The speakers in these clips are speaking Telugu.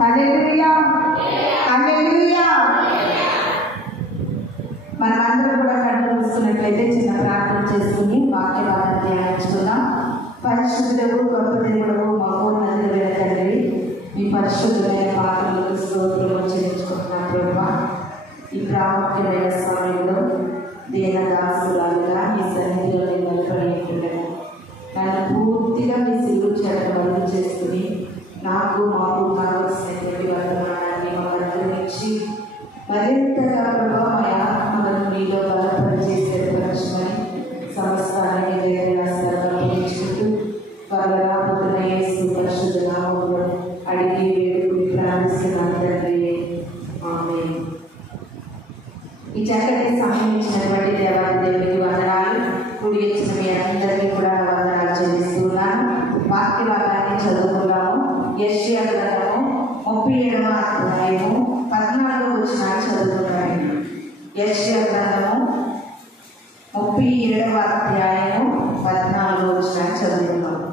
హల్లెలూయా, హల్లెలూయా. మనమందరం కూడా కళ్ళు మూసుకున్నట్లయితే చిన్న ప్రార్థన చేసుకుని వాక్య భాగం ధ్యానించుకుందాం. పరిశుద్ధుడు గొప్ప దేవుడు మహోన్నతుడైన తండ్రి, మీ పరిశుద్ధమైన పాత్రలకు స్తోత్రం చెల్లించుకుంటున్నాం ప్రభువా. ఈ ప్రాముఖ్యమైన సమయంలో దేనదాసులాగా ఈ సన్నిధిలో నిలబడిపోయాను. నన్ను పూర్తిగా మీ సిలువ చేత బదులు చేసుకుని నాకు మాకు కావలసినటువంటి వర్తమానాన్ని అనుగ్రహించి మరింతగా ప్రభావ మా ఆత్మలను మీలో బలపరిచేసేపరచమని సమస్తాన్ని వేరేసుకుంటూ వాళ్ళ రాబోతున్న యేసు పరిశుద్ధ నామములో అడిగి వేడుకుని ప్రార్థిస్తున్నాను తండ్రి, ఆమేన్. ఈ చక్కటి సమయం ఇచ్చినటువంటి దేవాది దేవునికి వందనాలు. కూడి వచ్చిన మీ అందరికీ కూడా వందనాలు చెల్లిస్తున్నాను. వాక్య భాగాన్ని చదువుకున్నాము. యెషయా గ్రంథము 37వ అధ్యాయము 14వ వచనాన్ని చదువుకున్నాము. యెషయా గ్రంథము 37వ అధ్యాయము 14వ వచనాన్ని చదువుకున్నాము.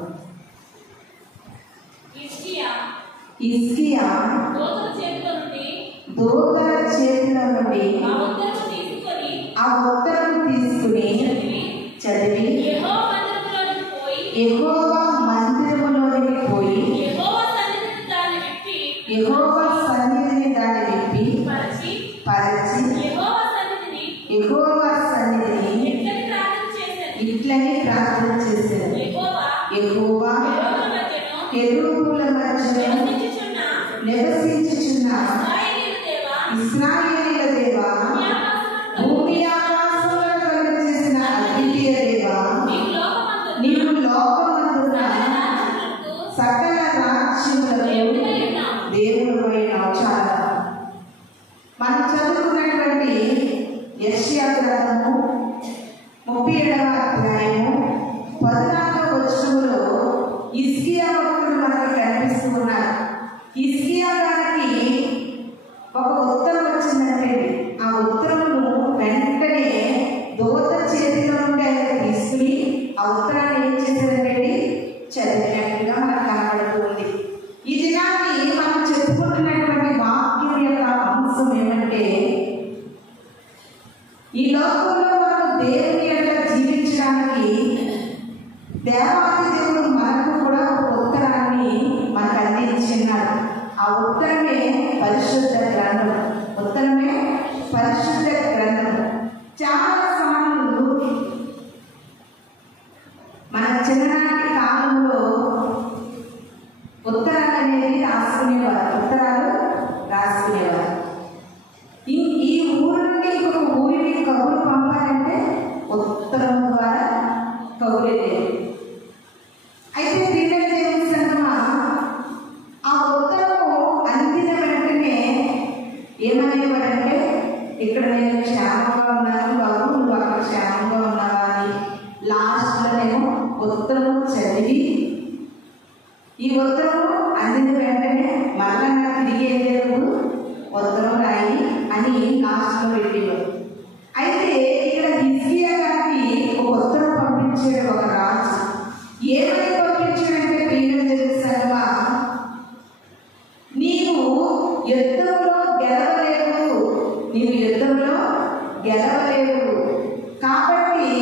హిజ్కియా దూతల చేతిలో నుండి ఆ ఉత్తరం తీసుకుని చదివి యెహోవా మందిరములోనికి పోయి యెహోవా సన్నిధిని దాన్ని విప్పి పరిచి యెహోవా సన్నిధిని ఇట్లని ప్రార్థన చేశారు. యెహోవా కెరూబుల మధ్యలో నివసించుచున్న ఇశ్రాయేలీయుల దేవా, భూమి ఆకాశములను కలుగజేసిన అద్వితీయ దేవా, నీవు లోకమందున సకల రాజ్యములకు దేవుడవై ఉన్నావు. మనం చదువుకున్నటువంటి యెషయా గ్రంథము 37వ అధ్యాయము 14వ వచనములో హిజ్కియా భక్తుడు మనకు కనిపిస్తూ ఉన్నారు. హిజ్కియా గారికి ఒక ఉత్తరం వచ్చిందంటే ఆ ఉత్తరమును వెంటనే దూత చేతిలో నుండి ఆయన తీసుకుని ఆ ఉత్తరాన్ని ఏం చేశారంటే చదివినట్టుగా మనకు కనబడుతుంది. ఈ దినాన్ని మనం చెప్పుకుంటున్నటువంటి వాక్యం యొక్క అంశం ఏమంటే, ఈ లోకంలో మనం దేవుని యొక్క జీవించడానికి దేవాది దేవుడు మనకు కూడా ఒక ఉత్తరాన్ని మనకు అందించినాడు. ఆ ఉత్తరమే పరిశుద్ధ గ్రంథం. ఉత్తరమే పరిశుద్ధ గ్రంథం. చాలా సార్లు మన చిన్ననాటి కాలంలో ఉత్తరాలు అనేది ఉత్తరాలు రాసుకునేవారు. ఈ ఊరు నుండి ఇంకొక ఊరికి కబురు పంపాలంటే ఉత్తరం ద్వారా కబురేది. అయితే దేవుని సంగమా ఆ ఉత్తరము అందిన వెంటనే ఏమనేవాడంటే, ఇక్కడ నేను క్షేమంగా ఉన్నాను బాబు, నువ్వు అక్కడ క్షేమంగా ఉన్నావా అని లాస్ట్లో నేను ఉత్తరము చదివి ఈ ఉత్తరము అందిన వెంటనే మళ్ళా నాకు తిరిగి వెళ్ళేటప్పుడు ఉత్తరం రాయి అని లాస్ట్లో పెట్టేవాడు. అయితే ఇక్కడ హిజ్కియా గారికి ఒక ఉత్తరం పంపించాడు ఒక రాజు. ఏమని పంపించాడంటే, ప్రియమైన తెలుసా, నీవు యుద్ధంలో గెలవలేవు, కాబట్టి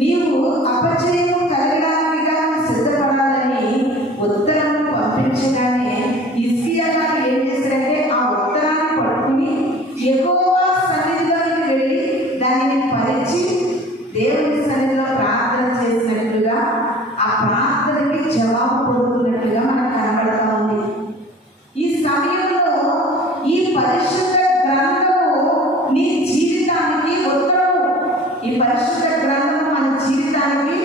నీవు అపజయం కలగడానికి సిద్ధపడాలని ఉత్తరం పంపించగానే హిజ్కియా గారు ఏం చేశారంటే ఆ ఉత్తరాన్ని పట్టుకుని యెహోవా సన్నిధిలోకి వెళ్ళి దానిని పరిచి దేవుని సన్నిధిలో ప్రార్థన చేసినట్లుగా ఆ ప్రార్థనకి జవాబు పొందుతున్నట్లుగా మనకు కనబడతా ఉంది. ఈ సమయంలో ఈ పరిశుద్ధ గ్రంథము నీ జీవితానికి ఉత్తరము. ఈ పరిశుద్ధ గ్రంథము మన జీవితానికి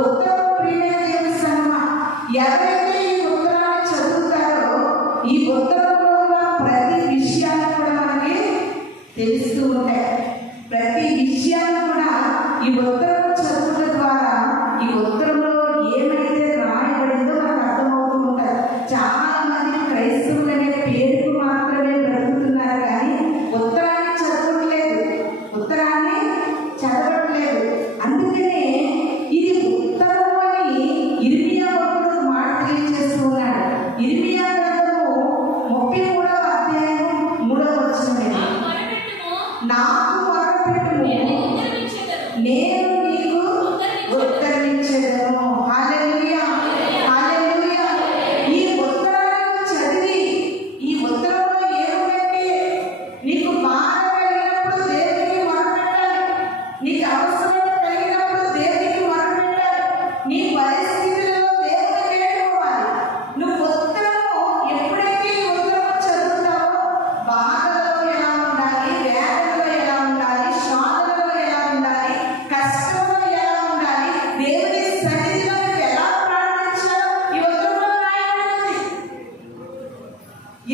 ఉత్తరం. ప్రియమైన దేవుని సంగమా, ఎవరైతే ఈ ఉత్తరాన్ని చదువుతారో ఈ ఉత్తరంలో ఉన్న ప్రతి విషయాలు కూడా మనకి తెలుస్తూ ఉంటాయి. ప్రతి విషయాలు కూడా ఈ ఉత్తరం చదువుల ద్వారా ఈ ఉత్తరంలో ఏమైతే రాయబడిందో మనకు అర్థమవుతూ ఉంటారు. చాలా మంది క్రైస్తవులు అనే పేరుకు మాత్రమే బ్రతుకుతున్నారు, కానీ ఉత్తరాన్ని చదవట్లేదు, ఉత్తరాన్ని చదవట్లేదు. అందుకనే ఇది ఉత్తరము అని ఇర్మియా భక్తుడు మాట తెలియజేస్తూ ఉన్నాడు. ఇర్మియా గ్రంథము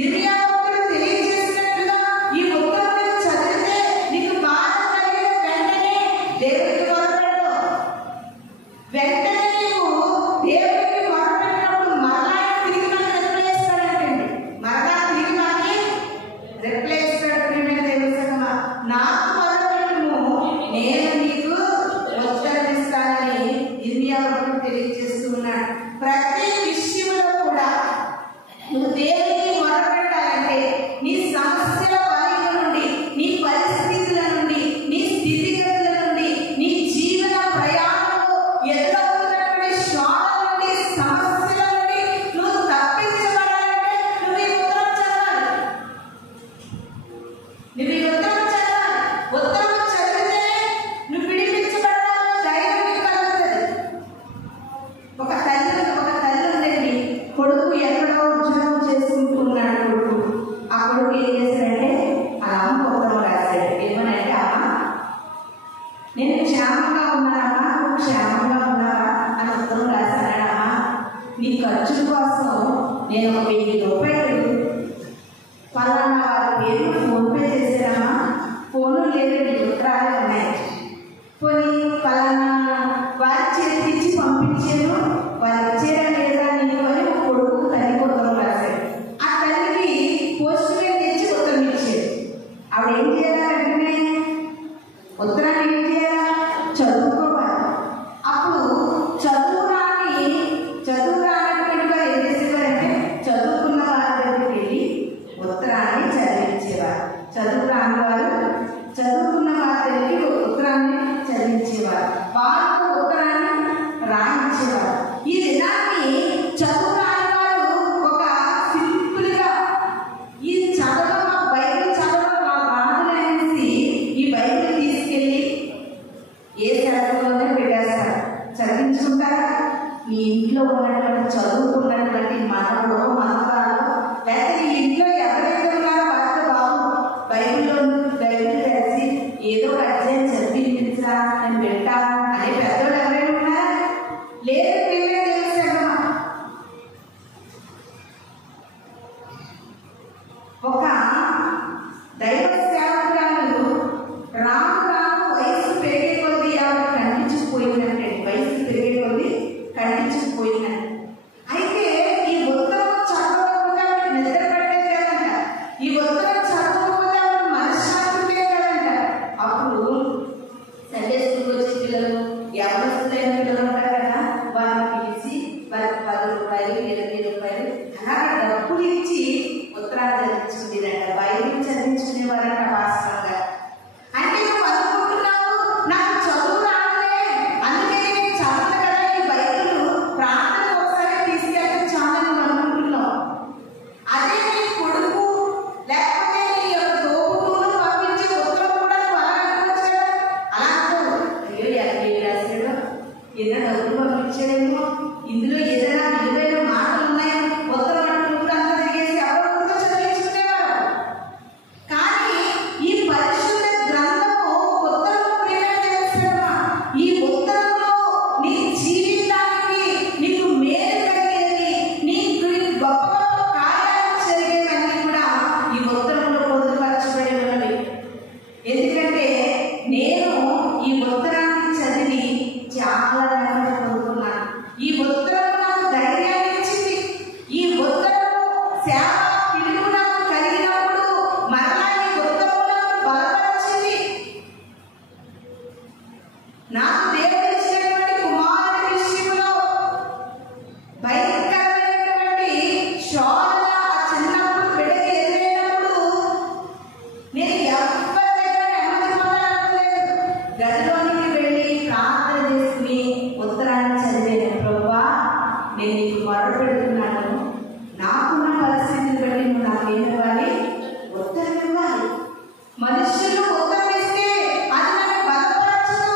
ఇర్మియా భక్తుడు తెలియజేసినట్లుగా ఈ ఉత్తరం చదివితే నీకు బాధ కలిగిన వెంటనే దేవుడికి మొరపెట్టు. వెంటనే నీవు దేవుడికి మొరపెట్టినప్పుడు మరలా తిరిగి మనకి రిప్లై ఇస్తాడంటండి. మరలా తిరిగి మనకి రిప్లై ఇస్తాడు. ప్రియమైన దేవుని సంగమా, నాకు మొరపెట్టుము, నేను నీకు ఉత్తరమిస్తానని ఇర్మియా భక్తుడు తెలియజేస్తూ ఉన్నాడు. ప్రతి విషయంలో కూడా నువ్వు దేవునికి మొరపెట్టాలంటే నీ సమస్యల వలయ నుండి, నీ పరిస్థితుల నుండి, నీ స్థితిగతుల నుండి, నీ జీవన ప్రయాణంలో ఎదురవుతున్నటువంటి శ్వాస నుండి, సమస్యల నుండి నువ్వు తప్పించబడాలంటే నువ్వు ఈ ఉత్తరం చదవాలి. నువ్వు ఈ ఉత్తరం చదవాలి. ఉత్తరం చదివితే నువ్వు విడిపించబడాలని ధైర్యం నీకు కలుగుతుంది. ఒక తల్లి ఉందండి, కొడుకు ఎక్కడో ఉద్యోగం చేసుకుంటున్నాడు. కొడుకు ఆ కొడుకు ఏం చేశాడంటే ఆ అమ్మ ఉత్తరం రాశాడు. ఏమనంటే, అమ్మ నేను క్షేమంగా ఉన్నానమ్మా, నువ్వు క్షేమంగా ఉన్నావా అని ఉత్తరం రాశాడమ్మా. నీ ఖర్చుల కోసం నేను ఒక 1000 రూపాయలు పలానా వారి పేరు ఫోన్పే చేశానమ్మా. ఫోన్లు లేదండి, ఉత్తరాలే ఉన్నాయి. పోనీ పలానా వారి చేతికిచ్చి పంపించాను, వారు ఇచ్చేరా లేదా నీకు అని ఒక కొడుకు తల్లికి ఉత్తరం రాశాడు. ఆ తల్లికి పోస్ట్ మ్యాన్ తెచ్చి ఉత్తరం ఇచ్చాడు. ఆవిడ ఏం చేయాలంటే ఉత్తరాన్ని ఏం చేయాలా, చదువుకోవాలి. అప్పుడు చదువురానటువంటి వారు ఏం చేసేవారంటే చదువుకున్న వారి దగ్గరికి వెళ్ళి ఉత్తరాన్ని చదివించేవారు. చదువురాని వారు చదువుకున్న వారి దగ్గరికి ఉత్తరాన్ని చదివించేవారు. వాళ్ళకు ఉత్తరాన్ని రాయించేవారు. ఈ దినాన్ని చదువురాని వారు ఒక సింపుల్గా ఈ చదవడం, బైబిల్ చదవడం మా బాధలు అనేసి ఈ బైబిల్ తీసుకెళ్ళి ఏ చదువులోనే పెట్టేస్తారు. చదివించుకుంటారా? మీ ఇంట్లో ఉన్నటువంటి చదువుకున్నటువంటి మనవడు, మనవరాలు, లేకపోతే ఈ ఇంట్లో ఎవరైతే ఉన్నారో వాళ్ళతో బాబు బైబిల్ తెలిసి ఏదో అధ్యాయం చదివించా, నేను పెట్టా అనే పెద్దోళ్ళు ఎవరైనా ఉన్నారా? లేదు. పిల్లలు తెలిసామా? ఒక దైవ సేవకురాలు రాను వయసు పెరిగే కొద్దీ ఆవిడ ఖండించుకుపోయిందంటే, వయసు పెరిగే కొద్దీ ఖండించుకుపోయిందంట. అయితే ఈ ఉత్తరం చదవకపోతే ఆవిడ నిద్ర పట్టేది కదంట. ఈ ఉత్తరం చదవకపోతే ఆవిడ మనశ్శాంతి కదంట. అప్పుడు సండే స్కూల్ వచ్చే పిల్లలు, ఎవరైన పిల్లలు ఉంటారు కదా, వాళ్ళని పిలిచి వాళ్ళకి 10 రూపాయలు 20 రూపాయలు అలాగే డబ్బులు ఇచ్చి ఉత్తరాలు చదివించుకునేదంట. బైబిల్ చదివించుకునేవారంట వాస్తవంగా. అంటే నువ్వు అనుకుంటున్నావు నాకు చదువు రాలే, అందుకే నేను చదవను కదా, ఈ బైబిల్ ప్రార్థన ఒకసారి తీసుకెళ్తే చాలా నువ్వు అనుకుంటున్నావు. అదే నీ కొడుకు లేకపోతే నీ యొక్క తోబుట్టువును పంపించి ఉత్తరం కూడా నువ్వు అలా అనుకోవచ్చు కదా. అలా అనుకో, అయ్యో ఎలా రాశాడు, ఏదైనా డబ్బులు పంపించాడేమో, ఇందులో ఏదైనా విలువైన మాటలు ఉన్నాయి, ఉత్తరం అంటూ అంతా తిరిగేసి ఎవరు చదివించుకునేవారు. కానీ ఈ పరిశుద్ధ గ్రంథము ఉత్తరము ప్రేరేపిస్తున్నా. ఈ ఉత్తరంలో నీ జీవితానికి నీకు మేలు కలిగేది, నీకు గొప్ప గొప్ప కార్యాలు జరిగేవన్నీ కూడా ఈ ఉత్తరంలో పొందుపరచబడి ఉన్నవి. ఎందుకంటే నేను ఈ ఉత్తరాన్ని చదివి చాలా నెమ్మది పొందుకున్నాను. ఈ ఉత్తరం నాకు ధైర్యాన్ని ఇచ్చింది. ఈ ఉత్తరం సేవ పిలుపు నాకు కలిగినప్పుడు మరలా ఈ ఉత్తరం నాకు బలపరిచింది. నాకు దేవుడు ఇచ్చినటువంటి కుమారుడి విషయంలో భయంకరమైనటువంటి శోధన చిన్నప్పుడు బిడ్డకి ఎదురైనప్పుడు నేను ఎవరి దగ్గర నెమ్మది పొందాలనుకోలేదు. గదిలోనికి వెళ్ళి ప్రార్థన చేసుకుని ఉత్తరాన్ని చదివాను. ప్రభువా, నేను నీకు మొదలు పెడుతున్నాను, నాకున్న పరిస్థితిని బట్టి నువ్వు నాకేం ఇవ్వాలి, ఉత్తరం ఇవ్వాలి. మనుషులు ఉత్తరం ఇస్తే అది నన్ను బలపరచదు.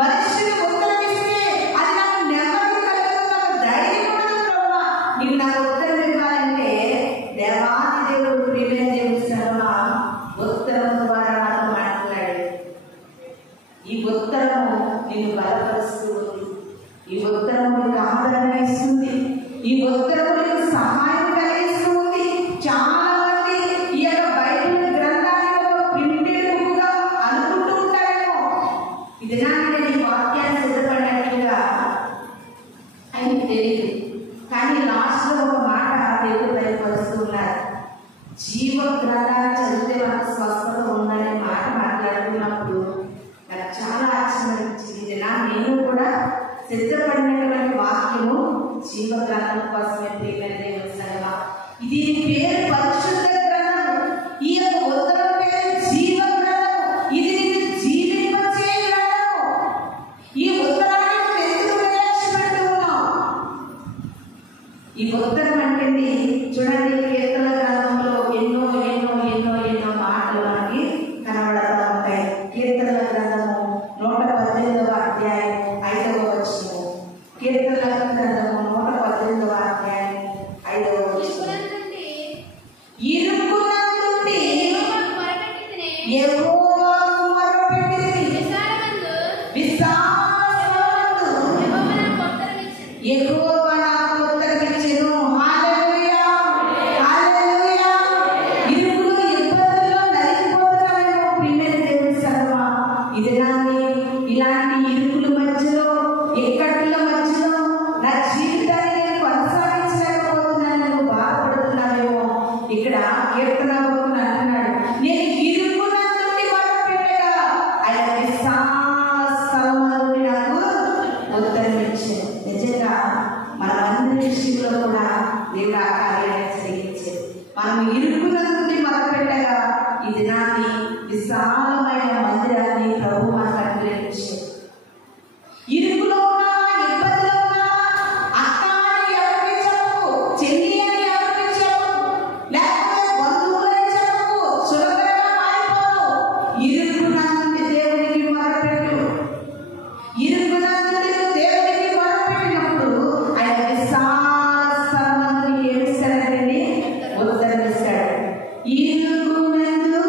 మనుషులు ఉత్తరం ఇస్తే అది నాకు నెమ్మది కలుగుతుంది, నాకు ధైర్యం ఉండదు. ప్రభువా, నీవు నాకు ఉత్తరం ఇవ్వాలంటే దేవాది దేవుడు ప్రియమైన దేవుడు సర్వా ఉత్తరం ద్వారా నాకు మాట్లాడాడు. ఈ ఉత్తరము నిన్ను బలపరుస్తూ ఉంది. ఈ ఉత్తరము నీకు ఆదరణ ఇస్తుంది. ఈ ఉత్తరము నీకు సహాయం కలిగిస్తూ ఉంది. చాలా జీవ గ్రంథాన్ని చదివితే మనకు స్వస్థత ఉందనే మాట మాట్లాడుతున్నప్పుడు నాకు చాలా ఆశ్చర్యం అనిపించింది. నేను కూడా సిద్ధపడినటువంటి వాక్యము జీవ గ్రంథం కోసమే ప్రియమైన దేవుని సంగమా. ఇది పేరు పరిశుద్ధ గ్రంథం. ఈ యొక్క ఉత్తరం పేరు జీవ గ్రంథం. ఇది జీవింపచే గ్రంథం. ఈ ఉత్తరాన్ని ఎందుకు ప్రవేశపెడుతున్నాం? ఈ ఉత్తరం అంటే చూడండి, కీర్తన గ్రంథంలో ఎన్నో ఎన్నో ఎన్నో ఎన్నో మాటలు మనకి కనబడతా ఉంటాయి. కీర్తన గ్రంథము 118వ అధ్యాయం 5వ వచనము. కీర్తన గ్రంథము 118వ అధ్యాయం 5వ వచనం. ఇరుకునందుండి యెహోవాకు మొరపెట్టితిని, విశాలమందు యెహోవా నాకు ఉత్తరమిచ్చెను. హల్లెలూయా, హల్లెలూయా. ఇరుకులు ఇబ్బందుల్లో నలిగిపోతున్నామేమో ప్రియమైన దేవుని సంగమా. ఇలాంటి ఇరుకుల మధ్యలో, ఇక్కట్ల మధ్యలో నా జీవితాన్ని నేను కొనసాగించలేకపోతున్నాను, నువ్వు బాధపడుతున్నావేమో. ఇక్కడ కీర్తన భక్తుడు అంటున్నాడు, నేను ఇరుకునందుండి మొరపెట్టగా ఆయన విశాల స్థలమందు నాకు ఉత్తరమిచ్చాడు. నిజంగా మనమందరి విషయంలో కూడా దేవుడు ఆ కార్యాన్ని జరిగించాడు. మనం ఇరుకునందుండి మొరపెట్టగా ఈ దినాన్ని విశాలమైన మందిరాన్ని ప్రభు మనకు అనుగ్రహించాడు. ఇరుకులో ఉన్నా, ఇబ్బందిలో ఉన్నా, అక్క అని ఎవరికి చెప్పు, చెల్లి అని ఎవరికి చెప్పు, లేకపోతే బంధువులని చెప్పు, సులభంగా మారిపోవు. ఇరుకునందుండి దేవునికి మొరపెట్టు. ఇరుకునందుండి దేవునికి మొరపెట్టినప్పుడు ఆయన విశాల స్థలమందు ఏమిస్తాడండి? ఉత్తరమిస్తాడు. ఇరుకునందు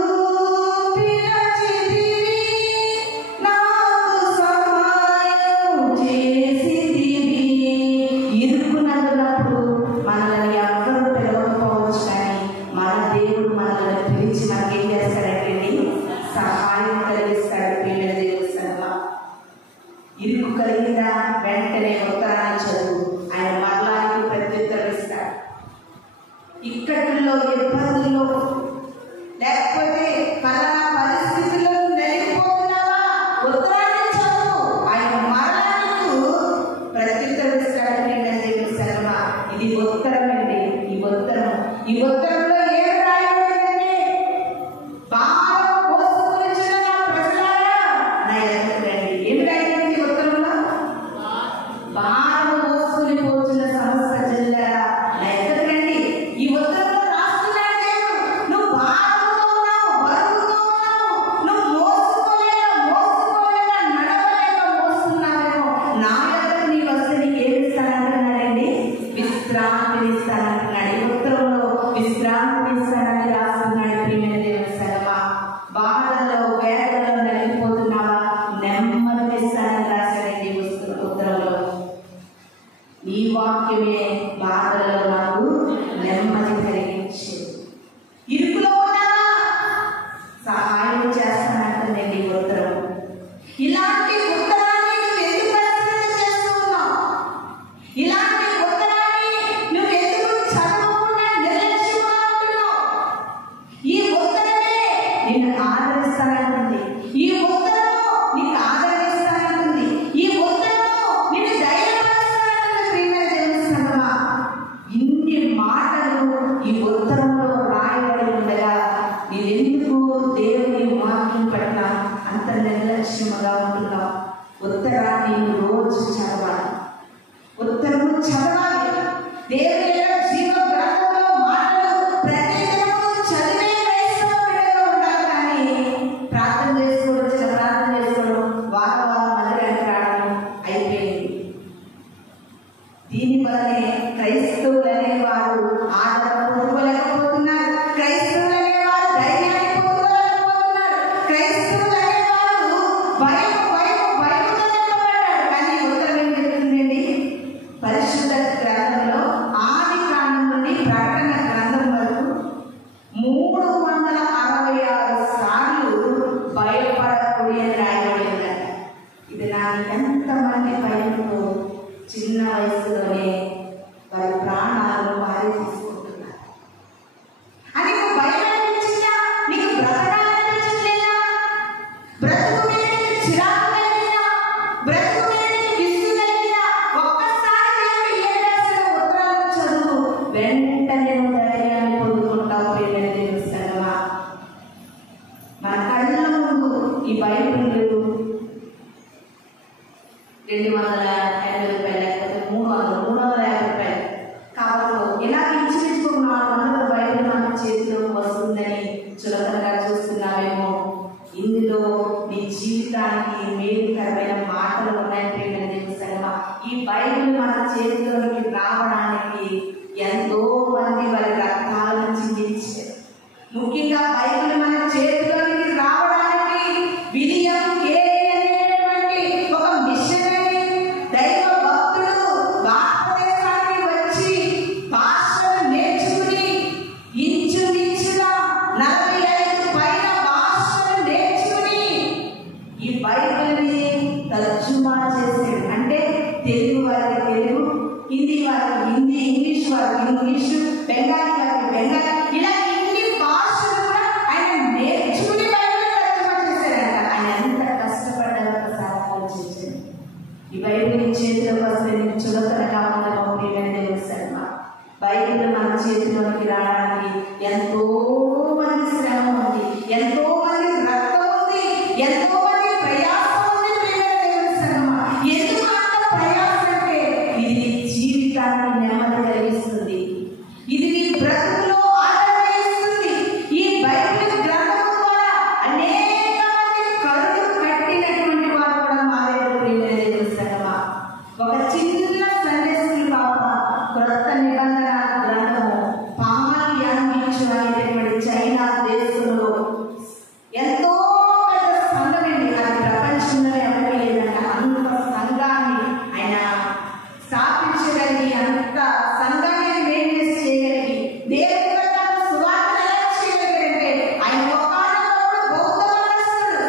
పిలచితివి, నాకు సహాయం చేసితివి. ఇరుకునందున్నప్పుడు మనల్ని ఎవరు పిలవకపోవచ్చు, కానీ మన దేవుడు మనల్ని పిలిచి మనకేం చేస్తాడంటే సహాయం కలిగిస్తాడు. ప్రియమైన దేవుని సంగమా, ఇరుకు కలిగిందా వెంటనే ఉత్తరాన్ని చదువు, ఆయన మరలాకి ప్రత్యుత్తరిస్తాడు. ఇక్కడిలో ఇబ్బందుల్లో, లేకపోతే పలానా పరిస్థితుల్లో నలిగిపోతున్నావా, ఉత్తరాన్ని చదువు, ఆయన మరణానికి ప్రత్యుత్తరిస్తాడు. ప్రియమైన దేవుని సంగమా, ఇది ఉత్తరం అండి. ఈ ఉత్తరంలో ఏం రాయబడిందంటే, భారం మోసుకొనిచున్న నా ప్రజలారా నా యొద్దకు రండి. ఏం రాయబడింది ఈ ఉత్తరంలో? భారం మోసుకొని పోతున్న సమస్త జనులారా నా యొద్దకు రండి. ఈ ఉత్తరంలో రాస్తున్నాడు దేవుడు, నువ్వు భారంలో ఉన్నా, 280 రూపాయలు, లేకపోతే 350 రూపాయలు కాబట్టి ఇలా ఇంచుమించుకు 400 బైబిల్ మన చేతిలోకి వస్తుందని చులకనగా చూస్తున్నామేమో. ఇందులో నీ జీవితానికి మేలుకరమైన మాటలు ఉన్నాయంటే ఈ బైబిల్ మన చేతిలోకి రావడానికి ఎంతో మంది వారి రక్తాలను చిందించారు. ముఖ్యంగా బైబిల్ మన చేతిలోకి రావడానికి విలియం కేరీ అనేటువంటి ఒక మిషనరీ దైవ భక్తుడు భారతదేశానికి వచ్చి భాషలు నేర్చుకుని ఇంచుమించుగా 45 పైన భాషలు నేర్చుకుని ఈ బైబిల్ని తర్జుమా చేశాడు. అంటే తెలుగు వారికి తెలుగు, హిందీ వారికి హిందీ, ఇంగ్లీష్ వారికి ఇంగ్లీషు, బెంగాలీ వారికి బెంగాలీ, ఇలా ఇన్ని భాషలు కూడా ఆయన నేర్చుకుని బైబిల్ తర్జుమా చేశారంట. ఆయన ఎంత కష్టపడ్డారో ఒకసారి ఆలోచించండి. ఈ బైబిల్ చేతిలోకి వస్తే నేను చులకనగా ఉన్నాము దేవుని శర్మ. బైబిల్ మన చేతిలోకి రావడానికి ఎంతో మంది శ్రమ ఉంది, ఎంతో మంది రక్తం ఉంది, ఎంతో మంది ప్రయాసం ఉంది దేవుని శర్మ. ఎందుకు అంత ప్రయాసం అంటే ఇది నీ జీవితాన్ని నెమ్మది కలిగిస్తుంది, ఇది నీ బ్రతుకులో ఆదరణ ఇస్తుంది. ఈ బైబిల్ గ్రంథం ద్వారా అనేక మంది కరుడు కట్టినటువంటి వారు కూడా మారేరు దేవుని శర్మ. ఒక చిన్న సండే స్కూల్ పాప క్రొత్త నిబంధన గ్రంథము పామాలి యాంగిచు అనేటువంటి చైనా దేశంలో ఎంతో పెద్ద సంఘం అండి. అది ప్రపంచంలో ఎవరికి లేదంట. అంత సంఘాన్ని ఆయన స్థాపించగలిగి, అంత సంఘాన్ని మెయింటైన్ చేయగలిగి, దేవుని ప్రకారం సువార్త ఎలా చేయగలిగారంటే ఆయన ఒకనొకప్పుడు బౌద్ధ మతస్థుడు.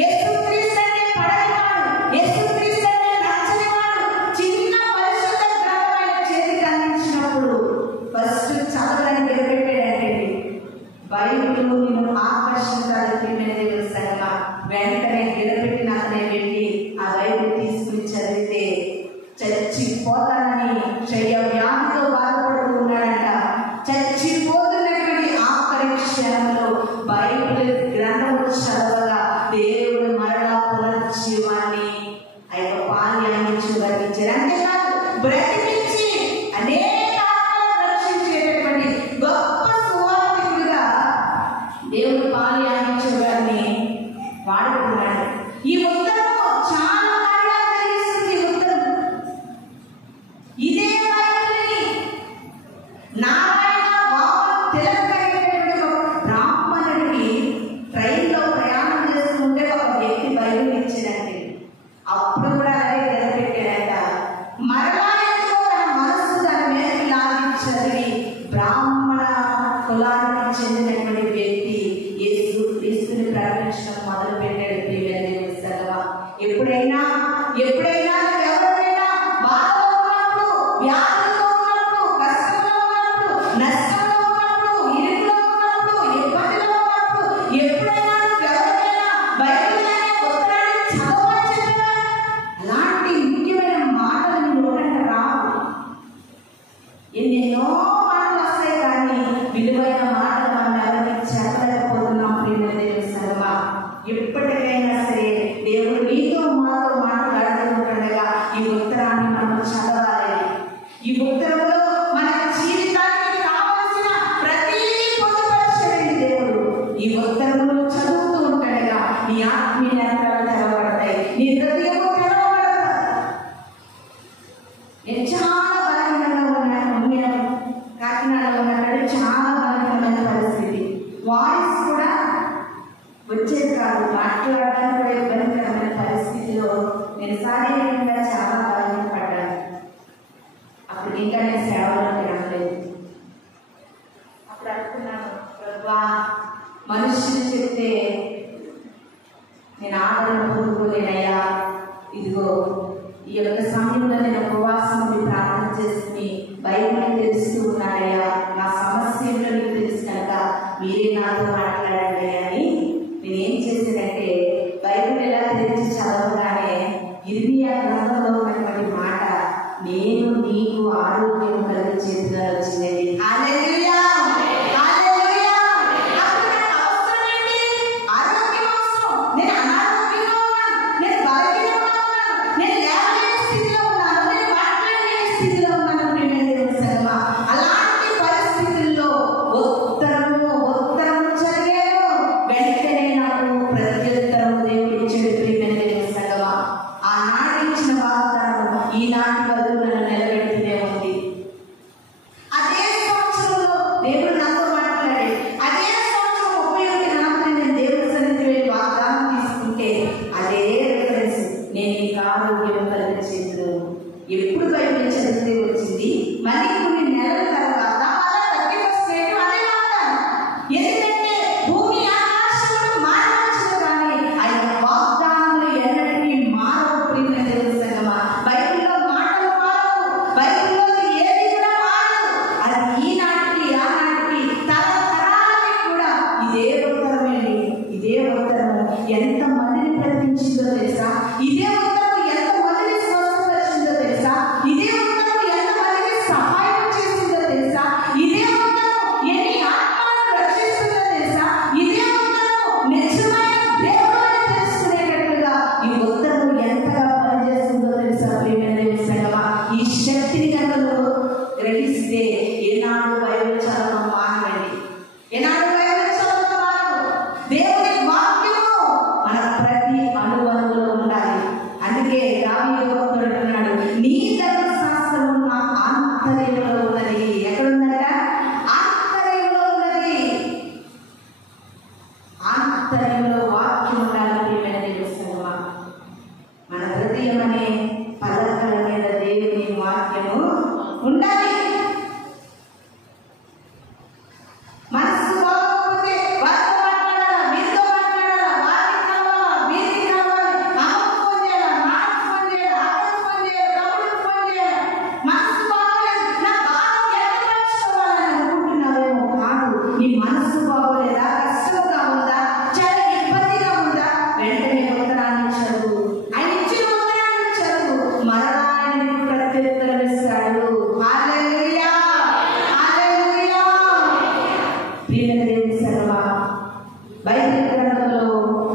యేసుక్రీస్తు అంటే పడనివాడు, యేసుక్రీస్తు అంటే నచ్చనివాడు. చిన్న పరిశుద్ధ గ్రంథం ఆయన చేతికి అందించినప్పుడు ఫస్ట్ చదవడానికి నిలబెట్టాడంటే బైబిల్ నిన్ను ఆకర్షించాలి దేవుని సంగమ. వెంటనే నిలబెట్టిన అతనే వెళ్ళి ఆ బైబిల్ తీసుకుని చదివితే చచ్చిపోతానని క్షయ వ్యాధితో బాధపడుతూ ఉన్నాడంట. చచ్చిపోతున్నటువంటి ఆఖరి క్షణంలో బైబిల్ గ్రంథము చదవగా దేవుడు మరలా పునర్జీవాన్ని ఆ యొక్క పాల్యాన్ని చూపించారు. అంతేకాదు బ్రతికించి అనేక ఆత్మలను రక్షించేటటువంటి గొప్ప సువార్తికుడిగా దేవుడు పాల్యాన్ని చూడాలని వాడుకున్నాడు. ఈ ఉత్తరము చాలా కార్యాలు జరిగిస్తుంది. ఈ ఉత్తరం ఇదే బైబిల్ని నారాయణ వామన్ తిలక్ అనేటువంటి ఒక బ్రాహ్మణుడికి ట్రైన్లో ప్రయాణం చేస్తుంటే ఒక వ్యక్తి బైబిల్ ఇచ్చాడంటే అప్పుడు కూడా అలాగే నిలబెట్టాడంట. మరలా ఎందుకో తన మనస్సు తన మీదకి లాగి చదివి బ్రాహ్మణ కులానికి చెందినటువంటి వ్యక్తి యేసుక్రీస్తుని ప్రకటించడం మొదలు పెట్టాడు. దేవుని సర్వ ఎప్పుడైనా ఎవరైనా బాధలో ఉన్నప్పుడు, వ్యాధిలో ఉన్నప్పుడు, కష్టంలో ఉన్నప్పుడు, నష్టంలో ఉన్నప్పుడు, ఇరుకులో ఉన్నప్పుడు, ఇబ్బందిలో ఉన్నప్పుడు ఎప్పుడైనా ఎవరైనా బైబిల్ అనే ఉత్తరాన్ని చదవమని చెప్పారా? అలాంటి ముఖ్యమైన మాటలు నోటంట రావు. ఎన్నెన్నో మాటలు వస్తాయి కానీ విలువైన మాటలు మనం ఎవరికి చెప్పలేకపోతున్నాం. దేవుని సర్వ ఎప్పటికైనా సరే దేవుడు నీతో మాతో మాట్లాడుతుండగా ఈ ఉత్తరాన్ని మనం చదవాలి. ఈ ఉత్తరంలో మన జీవితానికి కావలసిన ప్రతిదీ పొందుపరిచాడండి దేవుడు. ఈ ఉత్తరంలో చదువుతూ ఉంటాడుగా నీ ఆత్మీయ నేత్రాలు తెరవబడతాయి, నీ హృదయము తెరవబడతాయి. నేను చాలా బలహీనంగా ఉన్నాను. కాకినాడలో ఉన్నప్పుడు చాలా బలహీనమైన పరిస్థితి. వాయిస్ కూడా వచ్చేది కాదు, మాట్లాడడానికి కూడా ఇబ్బందికరమైన పరిస్థితిలో నేను శారీరకంగా చాలా బలహీనపడ్డాను. అప్పుడు ఇంకా నేను సేవలోకి రాలేదు. అప్పుడు అనుకున్నాను, ప్రభా మనుషులు చెప్తే నేను ఆదరణ పొందుకోలేనయ్యా. ఇదిగో ఈ యొక్క సమయంలో నేను ఉపవాసం ప్రార్థన చేసుకుని బైబిల్ తెలుస్తూ ఉన్నానయ్యా. నా సమస్య ఏంటో నీకు తెలుసు కనుక మీరే నాతో మాట్లాడండి అని నేనేం చేశానంటే బైబిల్ ఎలా తెరిచి చదవగానే ఇర్మియా గ్రంథంలో ఉన్నటువంటి మాట నేను నీకు ఆరోగ్యం కలిగి చేతిలో వచ్చిందండి. హల్లెలూయా, హల్లెలూయా. అప్పుడు నాకు అవసరం ఏంటి? ఆరోగ్యం అవసరం. నేను అనారోగ్యంగా ఉన్నాను, నేను బలహీనంగా ఉన్నాను, నేను లేవలేను. ఎనాడు దేవుని వాక్యము మన ప్రతి అణువణువులో ఉండాలి. అందుకే దావీదు భక్తుడు అంటున్నాడు, నీ ధర్మశాస్త్రము నా ఆంతర్యంలో ఉన్నది. ఎక్కడుందట? ఆంతర్యంలో ఉన్నది. ఆంతర్యంలో వాక్యం ఉండాలని నిర్వహిస్తున్నా. మన హృదయం అనే పలకల మీద దేవుని వాక్యము ఉండాలి. మనసు బాగోకపోతే వారితో మాట్లాడాలా, వీరితో మాట్లాడాలా, వారికి కావాలా, వీరికి కావాలి, అమ్మకు ఫోన్ చేయాలా, నాకు ఫోన్ చేయాలా, అక్కకు ఫోన్ చేయాలా, తమ్ముడికి ఫోన్ చేయాలా. మనసు బాగోలేదు, నా బాధ ఎక్కడ పంచుకోవాలని అనుకుంటున్నావేమో. కాదు, నీ మనసు బాగోలేదా, కష్టంగా ఉందా, చాలా ఇబ్బందిగా ఉందా, వెంటనే ఉత్తరాన్ని చదువు. ఆయన ఇచ్చిన ఉత్తరాన్ని చదువు. మరలా ఆయన నీకు ప్రత్యుత్తరం ఇస్తాడు. హల్లెలూయా, హల్లెలూయా. ప్రియమైన దేవుని సర్వ బైబిల్ గ్రంథంలో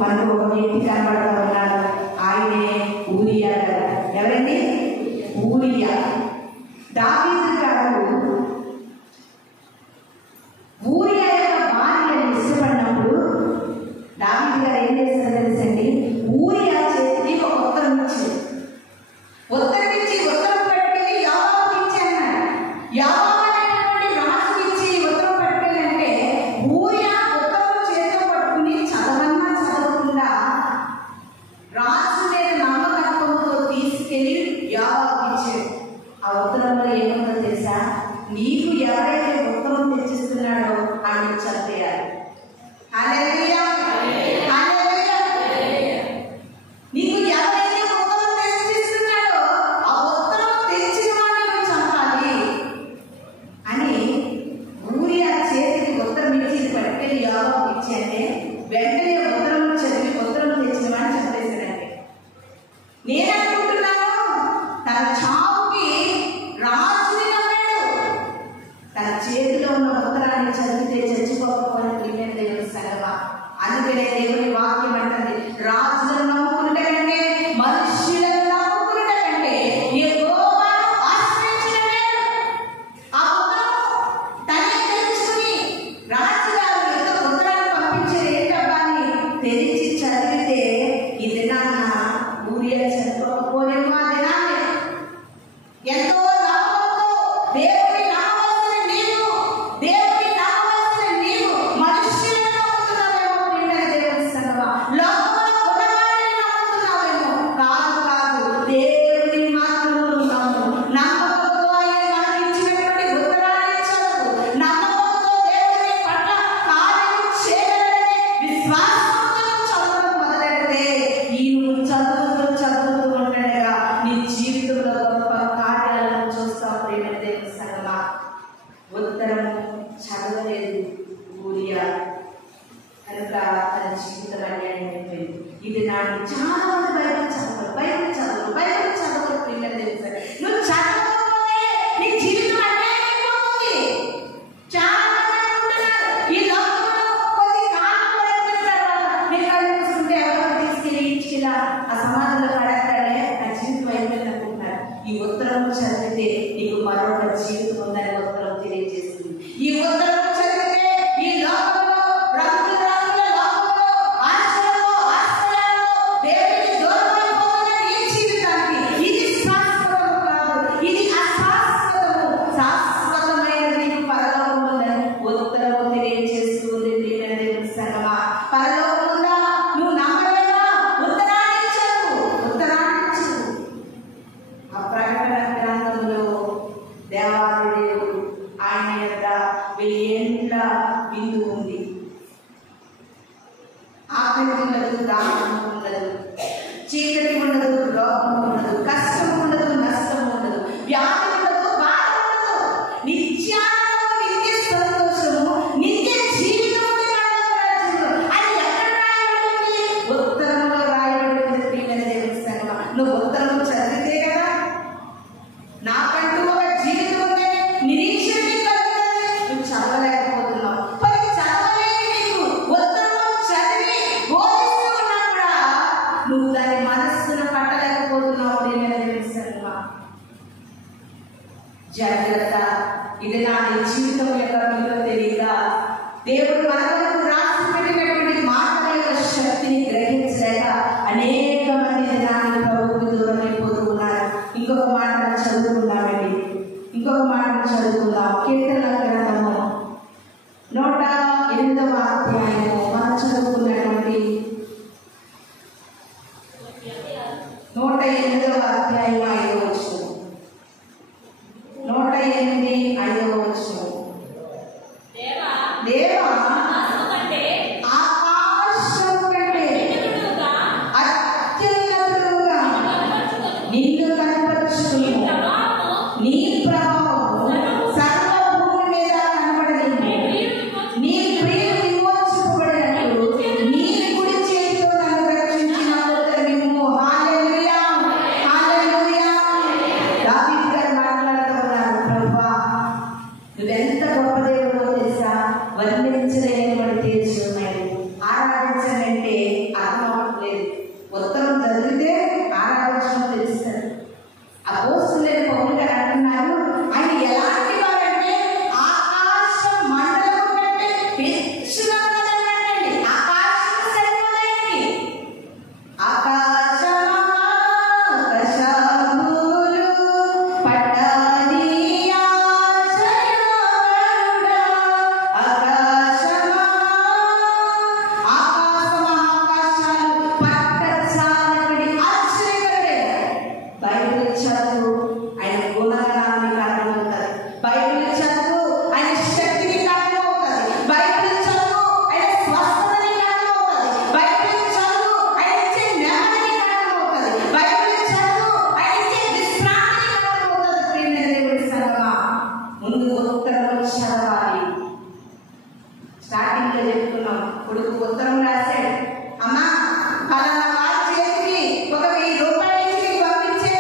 మనకు ఒక వ్యక్తి కనబడతా ఉన్నాడు. ఆయనే ఊరియా గారు. ఎవరండి? ఊరియా. దావీదు గారు ఊరియా యొక్క భార్యను ఇష్టపడినప్పుడు దావీదు గారు ఏం చేస్తారో తెలుసండి, ఊరియా చేతికి ఒక ఉత్తరం ఇచ్చింది. ఉత్తరం ఇచ్చి ఉత్తరం పట్టుకెళ్ళి యోవాబుకి ఇచ్చి అన్నాడు. యోవాబు అనేటువంటి రాజుకి ఇచ్చి ఉత్తరం పట్టుకెళ్ళంటే ఊరియా ఉత్తరం చేతిలో పట్టుకుని చదవన్నా చదవకుండా రాజు మీద నమ్మకత్వంతో తీసుకెళ్లి యోవాబుకి ఇచ్చాడు. ఆ ఉత్తరంలో ఏముందో తెలుసా? నీకు ఎవరైతే ఉత్తరం తెచ్చిస్తున్నాడో ఆయన చదివేయాలి. హల్లెలూయా, హల్లెలూయా. నీకు ఎవరైతే ఉత్తరం తెచ్చిస్తున్నాడో ఆ ఉత్తరం తెచ్చిన వాడిని చంపాలి అని ఊరియా చేతికి ఉత్తరం ఇచ్చి పట్టుకెళ్ళి యోవాబుకి ఇచ్చాయంటే వెంటనే ఉత్తరం చదివి ఉత్తరం తెచ్చిన వాడిని చంపేశాడంటే నేను అనుకుంటున్నాను తన చావుకి రాజుని నమ్మాడు. తన చేతిలో ఉన్న ఉత్తరాన్ని చదివితే చచ్చిపోకపోయిన ప్రియమైన దేవుని సంగమా. అందుకనే దేవుని వాక్యం అంటుంది, రాజులను నమ్ముకునే కంటే మనుష్యులను నమ్ముకునే కంటే యెహోవాను ఆశ్రయించిన మేలు. ఆ ఉత్తరం తనే తెలుసుకుని రాజుగారు ఎంత ఉత్తరాన్ని పంపించారు ఏంటబ్బా అని తెరిచి చదివితే ఈ దినాన్న ఊరియా చనిపోకపోలేము. ఆ దినాన్ని ఎంతో నమ్మకంతో దేవుని నమ్మవలసిన నీవు, దేవుని నమ్మవలసిన నీవు మనుష్యులను నమ్ముతున్నావేమో. ప్రియమైన దేవుని సంగమా, లోకంలో ఉన్నవారిని నమ్ముతున్నావేమో. కాదు, కాదు, దేవుని మాత్రము నమ్ము. నమ్మకంతో ఆయన మనకి ఇచ్చినటువంటి ఉత్తరాన్ని చదువు. నమ్మకంతో దేవుని పట్ల కార్యము చేయగలనే విశ్వాసంతో చదవడం మొదలెడితే ఈ నువ్వు చదువుతూ ఉండగా నీ జీవితంలో గొప్ప కార్యాలను చూస్తావు. ప్రియమైన దేవుని సంగమా, ఉత్తరం చదవలేదు ఊరియా కనుక తన జీవితం అన్యాయం అయిపోయింది. ఇది నాకు చాలా మంది బైబిల్ చదవరు. ప్రియమైన దేవుని సంగమా, నువ్వు చదవకపోతే నీ జీవితం అన్యాయం అయిపోతుంది. చాలా మంది అనుకుంటున్నారు ఈ లోకంలో కొద్ది కాలం పడిన తర్వాత నేను కళ్ళు మూసుకుంటే ఎవరో తీసుకెళ్ళి ఇచ్చిలా ఆ సమాజంలో పడేస్తాడే, నా జీవితం అయిపోయింది అనుకుంటున్నారు. ఈ ఉత్తరం చదివితే నీకు మరొక జీవితం ఉందని ఉత్తరం తెలియజేస్తుంది. ఈ ఉత్తరం చదివితే ఈ లోకంలో రంగుల రంగుల లోకంలో ఆశలలో ఆశ్రయాలలో దేవుని దేవుడు మన వరకు రాసి పెట్టినటువంటి మాటల యొక్క శక్తిని గ్రహించలేక అనేక మంది జనాలు ప్రభువుకు దూరం అయిపోతూ ఉన్నారు. ఇంకొక మాటను చదువుకుందామండి. కీర్తనల గ్రంథము 108వ అధ్యాయము మనం చదువుకున్నటువంటి 108వ అధ్యాయం 5వ వచనం. 108 5వ వచనం. దేవా ఆకాశము కంటే అత్యున్నతులుగా నిన్ను కనపరుచుకుని నీ ప్రభావము సర్వభూమి మీద కనబడలేదు. నీ ప్రియులు విమోచింపబడినట్లు నీ కుడి చేతితో నన్ను రక్షించిన ఉత్తరము. హల్లెలూయా, హల్లెలూయా. దావీదు గారు మాట్లాడుతున్నారు, ప్రభువా నువ్వెంత గొప్ప దేవుడో తెలుసా, వర్ణించలేనిటువంటి తేజస్సు ఉన్నాయి. ఆరాధించాలంటే అర్థం అవ్వట్లేదు. ఉత్తరం చదివితే ఆరాధించడం తెలుస్తుంది. అపోస్తలులైన పౌలు గారు అంటున్నారు, ఆయన ఎలాంటి వారంటే ఆకాశ మండలం కంటే హెచ్చుగా ఉన్నదండి. ఆకాశం సరిపోదండి. ఆకాశములు పట్టని ఆశ్చర్యకరుడా. ఆకాశాలు పట్టచాలని ఆశ్చర్యకరుడే. బైబిల్ చదువు ఆయన గుణగణానికి అర్థమవుతుంది. బైబిల్ చదువు ఆయన శక్తికి అర్థమవుతుంది. బైబిల్ చదువు ఆయన స్వస్థతకి అర్థమవుతుంది. బైబిల్ చదువు ఆయన ఇచ్చే నెమ్మదికి అర్థమవుతుంది. బైబిల్ చదువు ఆయన ఇచ్చే విశ్రాంతికి అర్థమవుతుంది. ప్రియమైన దేవుడి సంగమా, ముందు ఉత్తరం చదవాలి. స్టార్టింగ్ లో చెప్పుకున్నాం, కొడుకు ఉత్తరం రాశాడు, అమ్మా ఫలానా వారి చేతికి ఒక 1000 రూపాయలు ఇచ్చి పంపించే,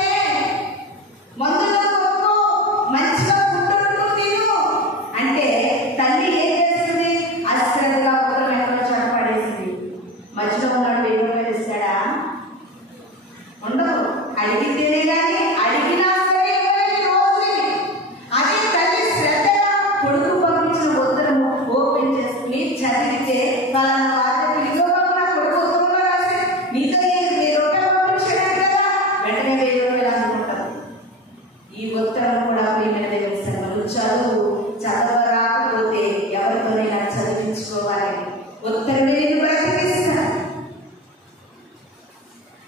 మందులో కొనుక్కో, మంచిగా ఫుడ్ తిను అంటే తల్లి ఏం చేస్తుంది? అశ్రద్ధగా ఉత్తరం ఎక్కడో చోట పడేసింది. మధ్యలో ఉన్నాడు 1000 రూపాయలు ఇస్తాడా? ఉండదు. అడిగితేనే కానీ అడిగినా సరే ఇవ్వలేని రోజులు. అదే తల్లి శ్రద్ధగా కొడుకు పంపించిన ఉత్తరము ఓపెన్ చేసుకుని చదివితే ఫలానా వార్త ఇంట్లో నా కొడుకు ఉత్తరంలో రాసి నీతో 1000 రూపాయలు పంపించాడు కదా, వెంటనే 1000 రూపాయలు అనుకుంటారు. ఈ ఉత్తరం కూడా ప్రియమైన దేవుని సంగమా, చదవరాకపోతే ఎవరితోనైనా చదివించుకోవాలి. ఉత్తరమే నిన్ను బ్రతికిస్తాడు.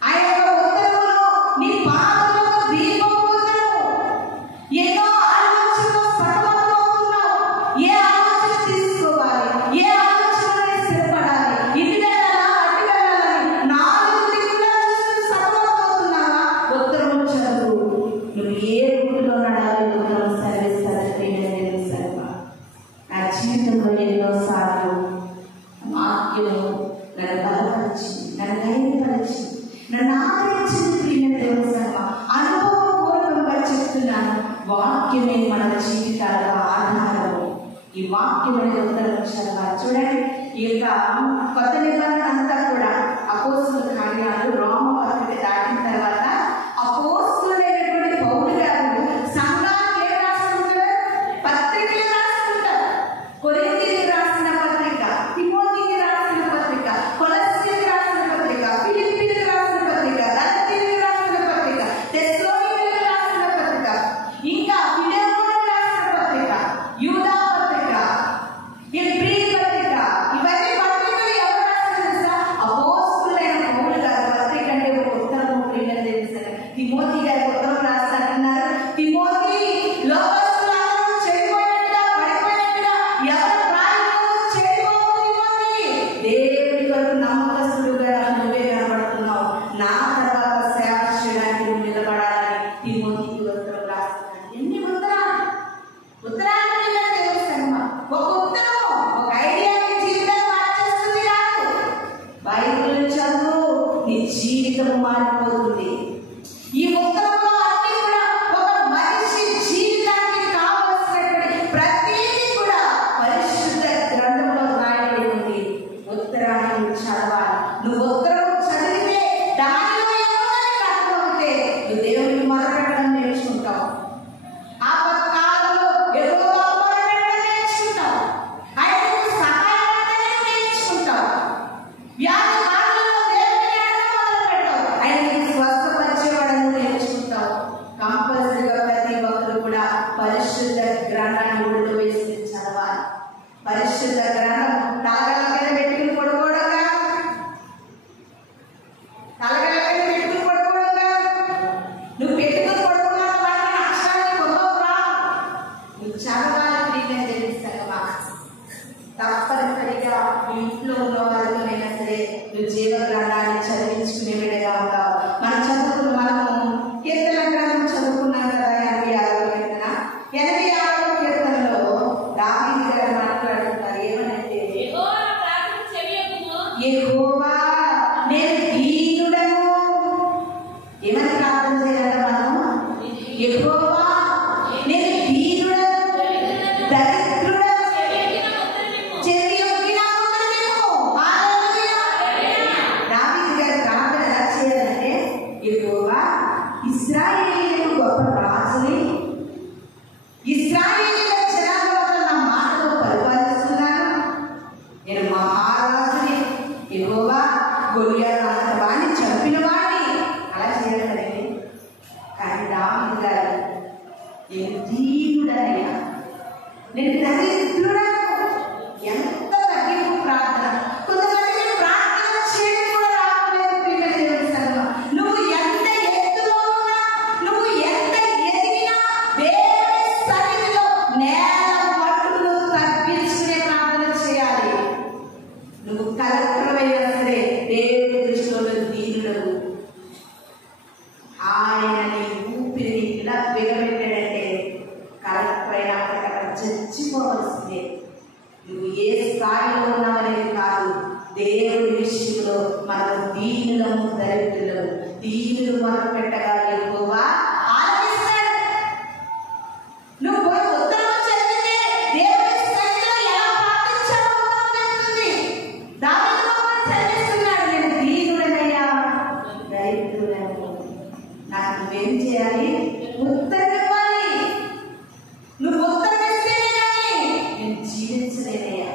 ఆయన యొక్క ఉత్తరములో నీ పాదములకు దీపం ఉత్తరము. ఎన్నో ఆలోచనలో సతమతమవుతున్నావు. ఏ ఆలోచన తీసుకోవాలి, ఏ ఆలోచనలో స్థిరపడాలి, ఇటు వెళ్ళాలా అటు వెళ్ళాలని 4 దిక్కులా చూస్తూ సతమతమవుతున్నావా? ఉత్తరము చదువు. నువ్వు ఏ రూపులో నడాలి ఉత్తరం సర్వేస్తారు. నా జీవితంలో ఎన్నోసార్లు వాక్యము నన్ను బలపరిచి, నన్ను ధైర్యపరిచి, నన్ను ఆదరించింది. ప్రియమైన దేవుని సంగమా, అనుభవపూర్వకంగా చెప్తున్నాను, వాక్యమే మన జీవితాలకు ఆధారము. ఈ వాక్యం అనేది ఉత్తరం చదవాలి. చూడండి, ఈ యొక్క కొత్త నిబంధన అంతా కూడా అపోస్తలుల కార్యాలు రోమపత్రిక దాటిన తర్వాత అపోస్తలులైనటువంటి పౌలు గారు సంఘానికి ఏం రాసుకుంటారు? పత్రికలు రాసుకుంటారు. కొరింథీయులకు రాసిన పత్రిక, తిమోతికి రాసిన పత్రిక, కొలస్సీలకు రాసిన పత్రిక, ఫిలిప్పీలకు రాసిన పత్రిక, గలతీయులకు రాసిన పత్రిక, తెస్సలోనికీయులకు రాసిన పత్రిక, ఇంకా ఫిలెమోనుకు రాసిన పత్రిక, యూదా పత్రిక, హెబ్రీ పత్రిక. ఇవన్నీ పత్రికలు ఎవరు రాసిన తప్పనిసరిగా మీ ఇంట్లో ఉన్న వాళ్ళైనా సరే నువ్వు జీవ గ్రంథాన్ని చదివించుకునే విధంగా ఉంటావు. మనం మనము కీర్తన గ్రంథం చదువుకున్నాం కదా. 86వ కీర్తనలో దావీదు గారు మాట్లాడుతున్నారు. ఏమనంటే, యెహోవా నేను దీనుడను. ఏమని ప్రార్థన చేయాలి మనము? యెహోవా నేను దీనుడను, దరిద్రుడను, చెవి యొగ్గిన ముద్రనిమ్ము. హల్లెలూయా. దావీదు గారి ప్రార్థన ఎలా చేయాలంటే, యెహోవా ఇశ్రాయేలీయులకు గొప్ప రాజుని, ఇశ్రాయేలీయుల జనాంగంలో నా మాటలు పరిపాలిస్తున్నాను. నేను మహారాజుని. యెహోవా గొలియాతు అంతటి వాడిని చంపిన వాడిని. అలా చేయాలి. కానీ దావీదు గారు నేను దీనుడనయ్యా, నేను దరిద్రుడను. ఎంత తగ్గింపు ప్రార్థన. కొంతమంది ప్రార్థన చేయడం కూడా రావట్లేదు. ప్రియమైన దేవుని సంగమా, నువ్వు ఎంత ఎత్తులో ఉన్నా, నువ్వు ఎంత ఎదిగినా దేవుని సన్నిధిలో నేల మట్టును తగ్గించుకునే ప్రార్థన చేయాలి. నువ్వు కలెక్టర్వైనా సరే దేవుని దృష్టిలో దీనుడవు. ఆయన నీ ఊపిరిని ఇలా బిగబెట్టాడంటే కలెక్టర్ అయినా అక్కడ చచ్చిపోవలసిందే. నువ్వు ఏ స్థాయిలో ఉన్నావనేది కాదు, దేవుడి విషయంలో మనం దీనులము, దరిద్రులము. దీనులు మొదలు పెట్టగా యెహోవా ఆలకిస్తాడు. నువ్వు పోయి ఉత్తరం చదివితే దేవుడి సన్నిధిలో ఎలా ప్రార్థించాలో తెలుస్తుంది. దావీదు చదివిస్తున్నాడు, నేను దీనుడనయ్యా, దరిద్రుడను. నాకు నువ్వేం చేయాలి? ఉత్తరం ఇవ్వాలి. నువ్వు ఉత్తరం ఇస్తేనే కానీ నేను జీవించలేనయ్యా.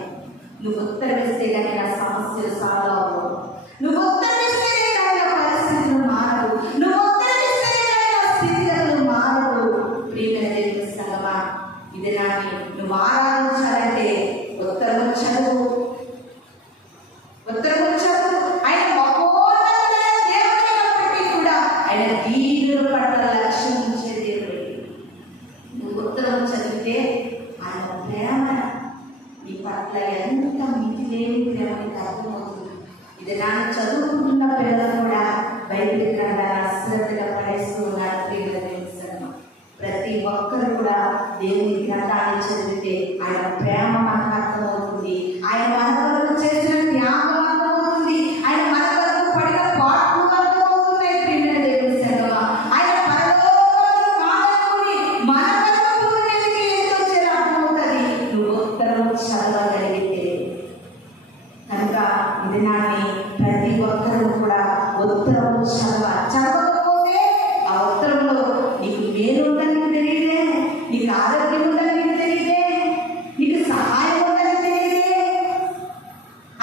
నువ్వు ఉత్తరం ఇస్తే కానీ నా సమస్యలు సాల్వ్ అవ్వవు. నువ్వు ఉత్తరం ఇస్తేనే కానీ నా పరిస్థితులు మారవు. నువ్వు ఉత్తరం ఇస్తేనే కానీ నా స్థితిగతులు మారవు. ప్రియమైన దేవుని సంగమా, ఇది నాని నువ్వు ఆరాధించాలంటే ఉత్తరం చదువు. ఉత్తరం చదువు. ఆయన మహోన్నతుడైన దేవుడు అయినప్పటికీ కూడా ఆయన దీనుల పట్ల లక్ష్యం ఉంచే దేవుడు. నువ్వు ఉత్తరం చదివితే ఆయన ప్రేమ నీ పట్ల ఎంత మితిలేని ప్రేమ నీకు అర్థమవుతుంది. ఇది నాన్న చదువుకుంటున్న పిల్లలు కూడా బైబిల్ గ్రంథాన్ని అశ్రద్ధగా పడేస్తూ ఉన్నారు. ప్రియమైన దేవుని సంగమా, ప్రతి ఒక్కరు కూడా దేవుని గ్రంథాన్ని చదివితే ఆయన ప్రేమ మనకు అర్థమవుతుంది. ఆయన మన కొరకు చేసిన త్యాగం అర్థమవుతుంది. ఆయన మన కొరకు పడిన పాటలు అర్థమవుతున్నాయి. ప్రియమైన దేవుని సంగమా, ఆయన పరలోకమును కాదనుకుని మన కొరకు భూమి మీదకి ఎందుకు వచ్చారో అర్థమవుతుంది నువ్వు ఉత్తరం చదవగలిగితే. కనుక ఇది నాని ప్రతి ఒక్కరూ కూడా ఉత్తరం చదవకపోతే ఆ ఉత్తరంలో నీకు మేలు ఉందని నీకు తెలియదే, నీకు ఆరోగ్యం ఉందని నీకు తెలియదే, నీకు సహాయం ఉందని తెలియదే,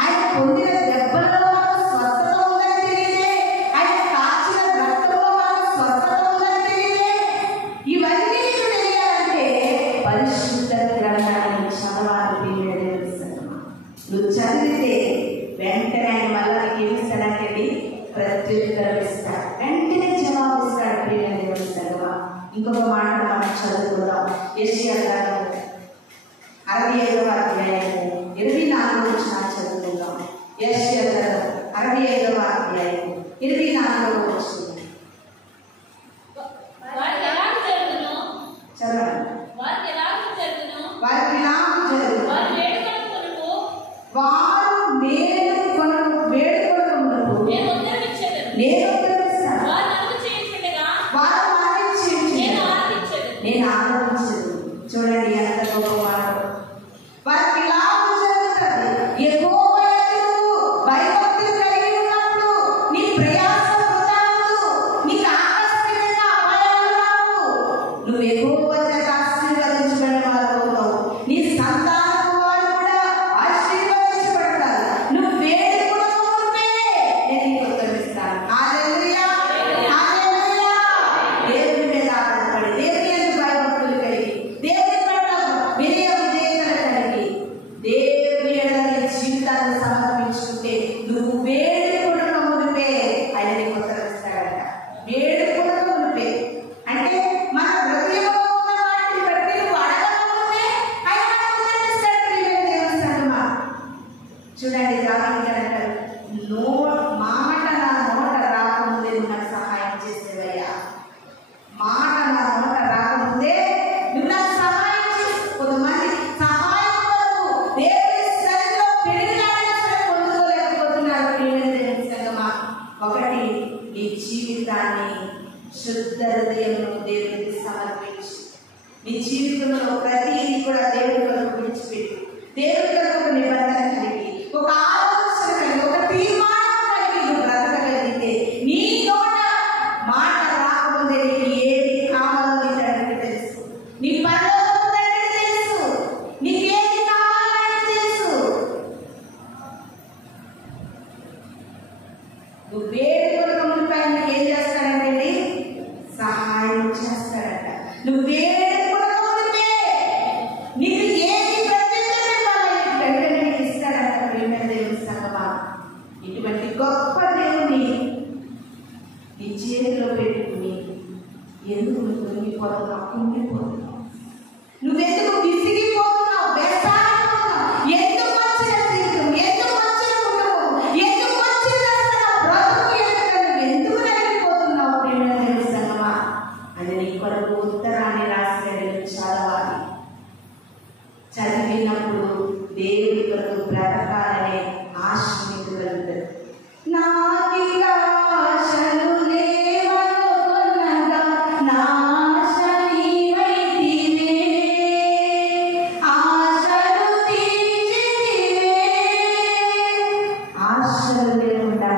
ఆయన పొందిన దెబ్బలలో మనకు స్వస్థత ఉందని తెలియదే, ఆయన కాచిన రక్తంలో మనకు స్వస్థత ఉందని తెలియదే. ఇవన్నీ నీకు తెలియాలంటే పరిశుద్ధ గ్రంథాన్ని చదవాలి. ప్రియమైన దేవుని సంగమా, నువ్వు చదివితే వెంటనే ఆయన మళ్ళీ నీకు ఏమిస్తాడంటే ప్రత్యుత్తరం ఇస్తాడు, వెంటనే జవాబు ఇస్తాడు. ప్రియమైన దేవుని సంగమా, ఇంకొక మాట మనం చదువుకుందాం. యెషయా గ్రంథం 65వ అధ్యాయము 24వ వచనం చదువుకుందాం. యెషయా గ్రంథం 65వ అధ్యాయము 24వ వచనం చదవండి. వారికి నాకు జరుగును, వారు వేడుకొనుటకు నేను ఉత్తరమిస్తాను. వారు నేను ఆనందించదు. చూడండి ఎంత గొప్ప మాట. వారికి లాభం జరుగుతుంది. యెహోవా యందు భయభక్తులు కలిగి ఉన్నప్పుడు నీ ప్రయాస వృథా అవ్వదు. నీకు ఆకస్మికంగా అపాయాలు రావు. నువ్వు యెహోవా చేత ఆశీర్వదించబడిన వారు అవుతావు. నీ సంతానపు వారు కూడా ఆశీర్వదించబడతారు. నువ్వు వేడుకొనుటకు మునుపే నేను నీకు ఉత్తరమిస్తాను. హల్లెలూయా, హల్లెలూయా. దేవుని మీద ఆధారపడి, దేవుని యందు భయభక్తులు కలిగి, దేవుని పట్ల వినయ విధేయతలు కలిగి, దేవుని యందు జీవితాన్ని చూడండి, దావీదు గారు అంటారు, మాట నా నోట రాకముందే నువ్వు నాకు సహాయం చేసేవయ్యా. మాట నా నోట రాకముందే నువ్వు నాకు సహాయం చేసి. కొంతమంది సహాయం కొరకు దేవుని సన్నిధిలో పెరిగినాడని సరే పొందుకోలేకపోతున్నారు. దేవుని సంగమా, ఒకటి నీ జీవితాన్ని శుద్ధ హృదయంలో దేవునికి సమర్పించి, నీ జీవితంలో ప్రతిదీ కూడా దేవుని కొరకు విడిచిపెట్టి, దేవుని కొరకు ఒక నిబంధన కలిగి, ఒక ఆలోచన కలిగి, ఒక తీర్మానం కలిగి నువ్వు బ్రతకగలిగితే, నీ నోట మాట రాకముందే నీకు ఏది కావాలో నీ తండ్రికి తెలుసు. నీ పరలోకపు తండ్రికి తెలుసు. నీకేది కావాలని తెలుసు. నువ్వు వేడుకొనక మునిపే నీకు ఏం చేస్తాడంటే సహాయం చేస్తాడట. నువ్వు వేడుకొనక మునిపే నీకు ఏది ప్రత్యుత్తరం ఇవ్వాలని వెంటనే నీకు ఇస్తాడట. ప్రియమైన దేవుని సంగమా, ఇటువంటి గొప్ప దేవుని నీ చేతిలో పెట్టుకుని ఎందుకు నువ్వు కుంగిపోతున్నావు? నువ్వెందుకు విసిగిపోతున్నావు? వ్యసనాలు ఎందుకు వచ్చిన జీవితం, ఎందుకు వచ్చిన కుటుంబం, ఎందుకు వచ్చిన బ్రతుకు, ఎందుకు నలిగిపోతున్నావు? ప్రియమైన దేవుని సంగమా, అని నీ కొరకు ఉత్తరాన్ని రాశాడు. చదవాలి. చదివినప్పుడు దేవుడి కొరకు బ్రతకాలనే ఆశ మీకు కలుగుతుంది. నాకిక ఆశలు లేవనుకొనగా నా ఆశ నీవైతివే, ఆశలు తీర్చితివే. ఆశలు లేకుండా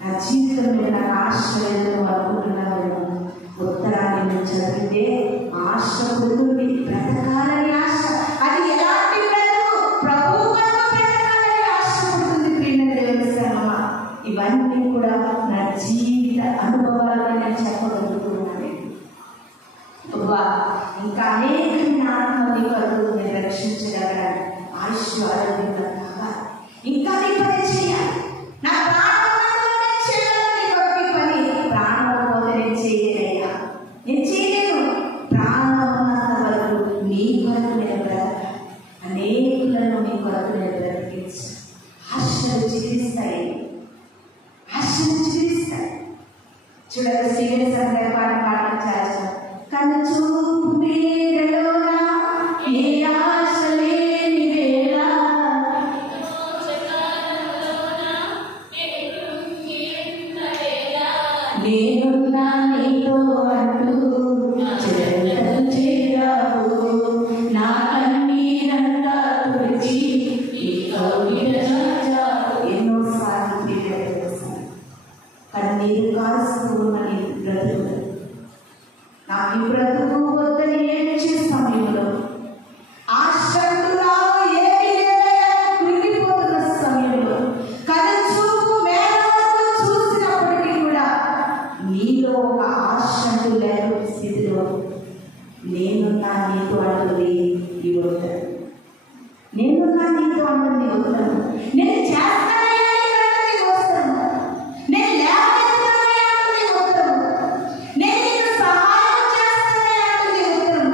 నా జీవితం మీద నాకు ఆశ లేదు అనుకుంటున్నాను. ఉత్తరాన్ని నువ్వు చదివితే ఆశ పుడుతుంది. బ్రతకాలని ఆశ. అది ఎలాంటి బ్రతుకు? ప్రభువు కొరకు బ్రతకాలని ఆశ పుడుతుంది. ప్రియమైన దేవుని సంగమా, ఇవన్నీ కూడా నా జీవిత అనుభవాలుగా నేను చెప్పగలుగుతున్నాను. ఇంకా అనేకమైన ఆత్మని కొరకు నేను రక్షించగలగాలి. ఆయుష్ ఆరోగ్యంగా కావాలి. ఇంకా నీ పని చేయాలి. నా ప్రాణంలోనే చేయాలి నీ కొరకు పని. ప్రాణం పోతే నేను చేయలేదా? నేను చేయలేను. ప్రాణం ఉన్నంత వరకు నీ కొరకు నేను బ్రతకాలి. అనేకులను నీ కొరకు నేను బ్రతికించు. ఆశలు చిగురిస్తాయి. ఆశలు చిగురిస్తాయి. చూడండి, సీరియస్ అంటే పాటలు చేస్తాం. కన్ను చూపు మేడలోనా ఏ ఆశ లేని వేళ, నేనున్నా నీతో అంటూ చెరలు చేరావు. నా కన్నీరంతా తుడిచి ఈ కౌగిట చాచావు. ఎన్నోసార్లు కన్నీరు కాల్చుకున్నని బ్రతుకు. నాకు ఈ బ్రతుకు వద్దని ఏడ్చే సమయంలో, ఆశంతురాలు ఏమీ లేదయా కృంగిపోతున్న సమయంలో, కనుచూపు మేడ వరకు చూసినప్పటికీ కూడా నీలో ఒక ఆశంతు లేని స్థితిలో నేనున్నా నీతో అంటుంది ఈ ఉత్తరం. నేనున్నా నీతో అంటుంది ఉత్తరం. నేను చేస్తానయ్యా ఈ ఉత్తరం. నేను లేవనెత్తుతానయ్యా అంటుంది ఉత్తరం. నేను నీకు సహాయం చేస్తానయ్యా అంటుంది ఉత్తరం.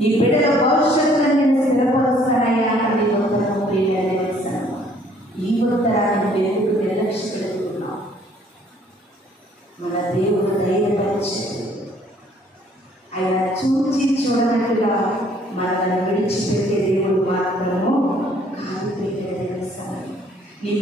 నీ బిడ్డల భవిష్యత్తులో నేను స్థిరపరుస్తానయ్యా అంటుంది ఉత్తరం. ప్రియమైన ఈ ఉత్తరాన్ని దేవుడు నిర్లక్ష్యపెడుతున్నాం. మన దేవుడు ధైర్యపరిచాడు. ఆయన చూచి చూడనట్టుగా మనల్ని విడిచిపెట్టే దేవుడు మాత్రము కాదు. పెట్టే నీ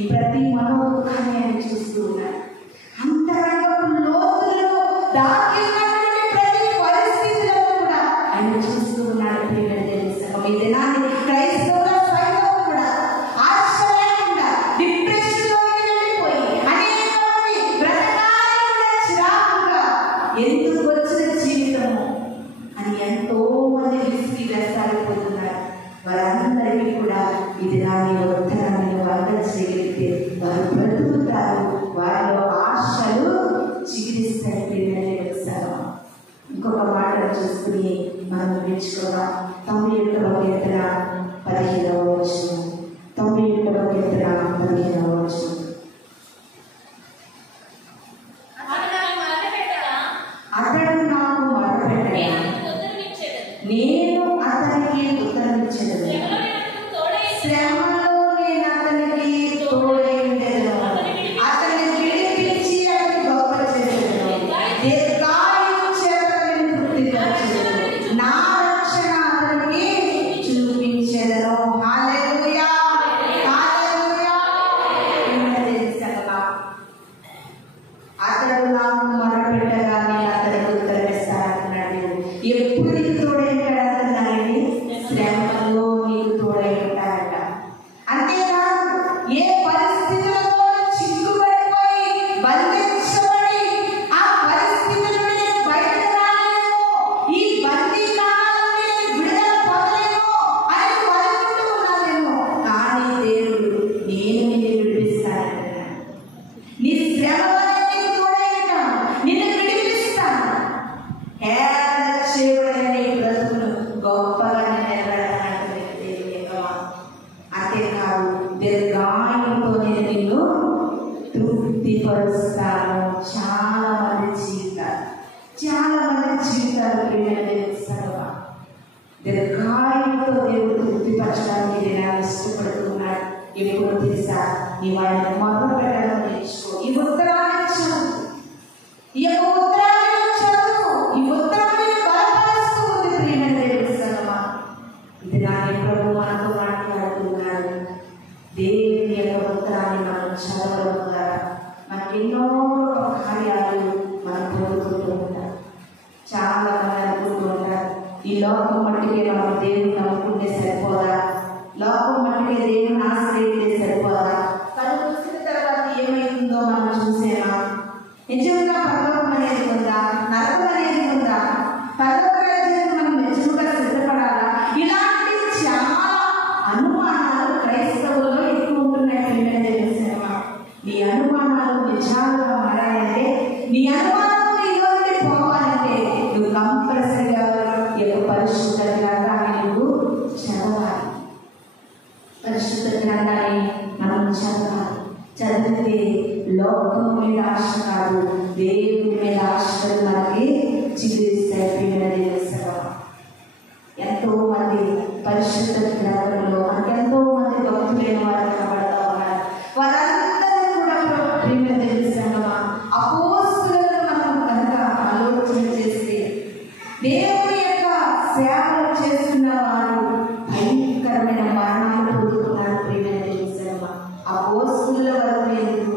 దీర్ఘాయువుతో నేను నిన్ను తృప్తిపరుస్తాను. చాలా మంది జీవితాలు దీర్ఘాయువుతో దేవుడు తృప్తిపరచడానికి నేను ఇష్టపడుతున్నాడు. ఎప్పుడు తెలుసా? నీవు ఆయన మొదలు పెట్టడం నేర్చుకో. ఈ ఉత్తరాన్ని చదువు, ఈ యొక్క ఉత్తరాన్ని చదువు, ఈ ఉత్తరాన్ని బలపరుస్తూ ఉంది ప్రియమైన దేవుడి సంగమా. ఇది నాని ప్రభు మనతో మాట్లాడుతున్నాడు. దేవుని యొక్క ఉత్తరాన్ని మనం చదవడం ద్వారా మనకి ఎన్నో కార్యాలు మనం పొందుకుంటూ ఉంటాం. చాలా మంది అనుకుంటూ ఉంటారు, ఈ లోకం మట్టికే మనం దేవుని నమ్ముకుంటే సరిపోదా, లోకం మట్టికే దేవుని ఆశ్రయిస్తే సరిపోదా, కళ్ళు చూసిన తర్వాత ఏమైందో మనం చూసేనా? నిజంగా పరలోకం అనేది ఉందా, నరకం అనేది ఉందా, పరలోక రాజ్యానికి మనం నిజంగా సిద్ధపడాలా? ఇలాంటి చాలా అనుమానాలు క్రైస్తవుల్లో ఎక్కువ ఉంటున్నాయి. తెలిసేమా? నీ అనుమానాలు నిజాలుగా మారాలంటే, నీ అనుమానాలు నీలో నుండి పోవాలంటే నువ్వు కంపల్సరిగా పరిశుద్ధ గ్రంథాన్ని నువ్వు చదవాలి. పరిశుద్ధ గ్రంథాన్ని మనం చదవాలి. చదివితే లోకం మీద ఆశ కాదు, దేవుని మీద ఆశలు మనకి చిగురిస్తాయి. ఎంతో మంది పరిశుద్ధ గ్రంథంలో ఎంతో మంది భక్తులైన వారు కనబడతా ఉన్నారు. వారందరూ కూడా ప్రేమ తెలుసా? అపోస్తులను మనం కనుక ఆలోచన చేస్తే దేవుని యొక్క సేవలు చేస్తున్న వారు భయంకరమైన మరణాలు పొందుతున్నారు. ప్రేమ తెలుసా? అపోస్తుల వరకు ఎందుకు,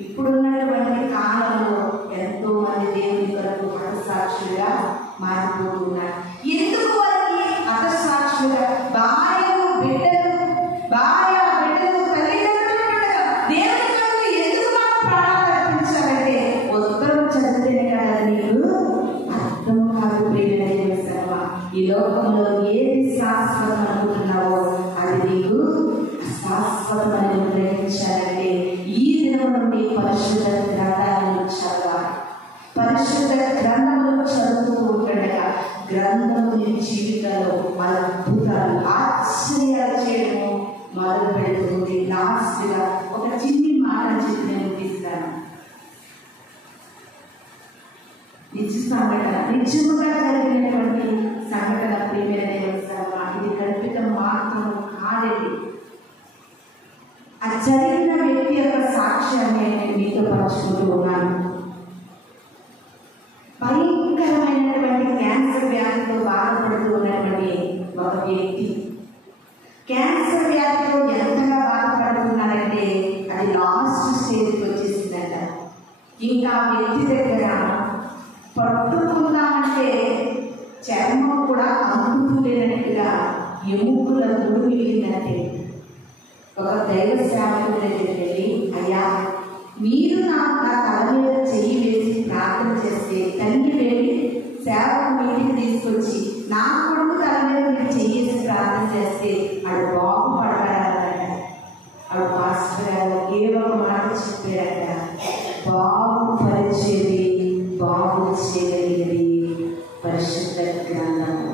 ఇప్పుడున్నటువంటి కాలంలో ఎంతో మంది దేవుని కొరకు హతసాక్షులుగా మారిపోతున్నారు. ఎందుకు వారికి హతసాక్షులుగా? భార్య బిడ్డలు దేవుని కొరకు ఎందుకు మనం ప్రాణాలు అర్పించాలంటే ఉత్తరం చదివితేనే కదా నీకు అర్థం కాదు. ఈ లోకంలో ఏది శాశ్వతం అనుకుంటున్నావో అది నీకు శాశ్వతం అని గ్రహించాలంటే ఈ దినం నుండి పరిశుద్ధ గ్రంథాలను చదవాలి. పరిశుద్ధ గ్రంథములు చదువుతూ ఉండగా గ్రంథము నీ జీవితంలో అద్భుతాలు ఆశ్చర్యాలు చేయడము మొదలు పెడుతుంది. లాస్ట్గా ఒక చిన్ని మాట చెప్పి నేను తీస్తాను. నిజముగా జరిగినటువంటి సంఘటన ప్రియమైన దేవుని సంగమా. ఇది కల్పితం మాత్రం కాదండి. ఆ జరిగిన వ్యక్తి యొక్క సాక్ష్యాన్ని నేను మీతో పంచుకుంటూ ఉన్నాను. భయంకరమైనటువంటి క్యాన్సర్ వ్యాధితో బాధపడుతూ ఉన్నటువంటి ఒక వ్యక్తి, క్యాన్సర్ వ్యాధితో ఎంతగా బాధపడుతున్నారంటే అది లాస్ట్ స్టేజ్కి వచ్చేసిందంట. ఇంకా వ్యక్తి దగ్గర పట్టుకుందామంటే చర్మం కూడా అందుకులేనట్టుగా ఎముకల గుడి మిగిలిందంటే ఒక దైవ సేవకుడి దగ్గరికి వెళ్ళి, అయ్యా మీరు నా తల మీద చెయ్యి వేసి ప్రార్థన చేస్తే తల్లి వెళ్ళి సేవకు మీటికి తీసుకొచ్చి నా కొడుకు తల మీద మీరు చెయ్యేసి ప్రార్థన చేస్తే అది బాగుపడతాడట. ఆవిడ పాస్టర్ గారు కేవలం మాట చెప్పారట, బాగుపరిచేది బాగు చేయగలిగేది పరిశుద్ధ గ్రంథము.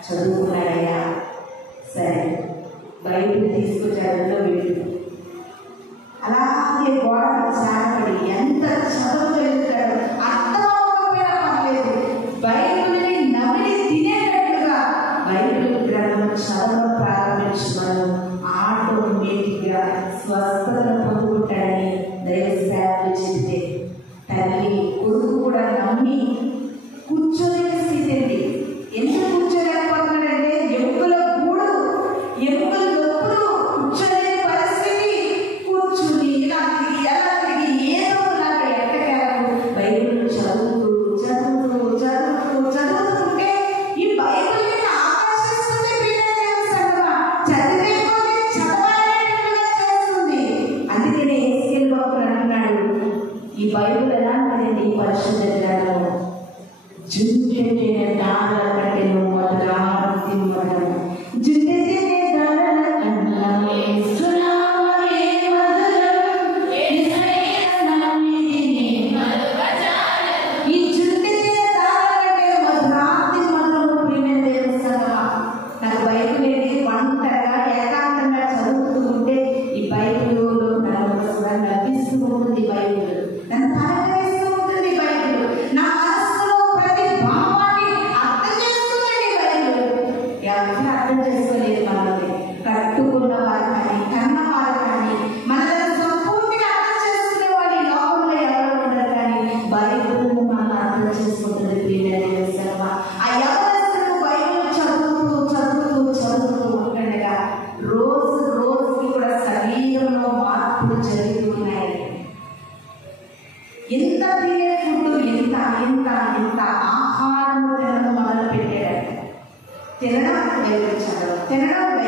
చదువుకున్నాడయ్యా, సరే బైబిల్ తీసుకొచ్చాడో వీడు అలాగే గోడకు సాగపడి ఎంత చదవగలుగుతాడు అర్థం అవ్వకపోయినా పర్లేదు, బైబిల్ని నమిలి తినేటట్టుగా బైబిల్ గ్రంథం చదవడం ప్రారంభించమను. ఆటోమేటిక్గా స్వస్థతను పొందుకుంటాడని దైవ సేవలు చెబితే తల్లి కొడుకు కూడా నమ్మి కూర్చోలేని స్థితి అండి. ఎందుకు కూర్చోలేకపోతున్నాడంటే ఎముకల గూడు, ఎముకల నొప్పులు, కూర్చోలేని పరిస్థితి. కూర్చుని ఇలా తిరిగి ఏదో లాగా ఎక్కగలరు. బైబిల్ చదువుతూ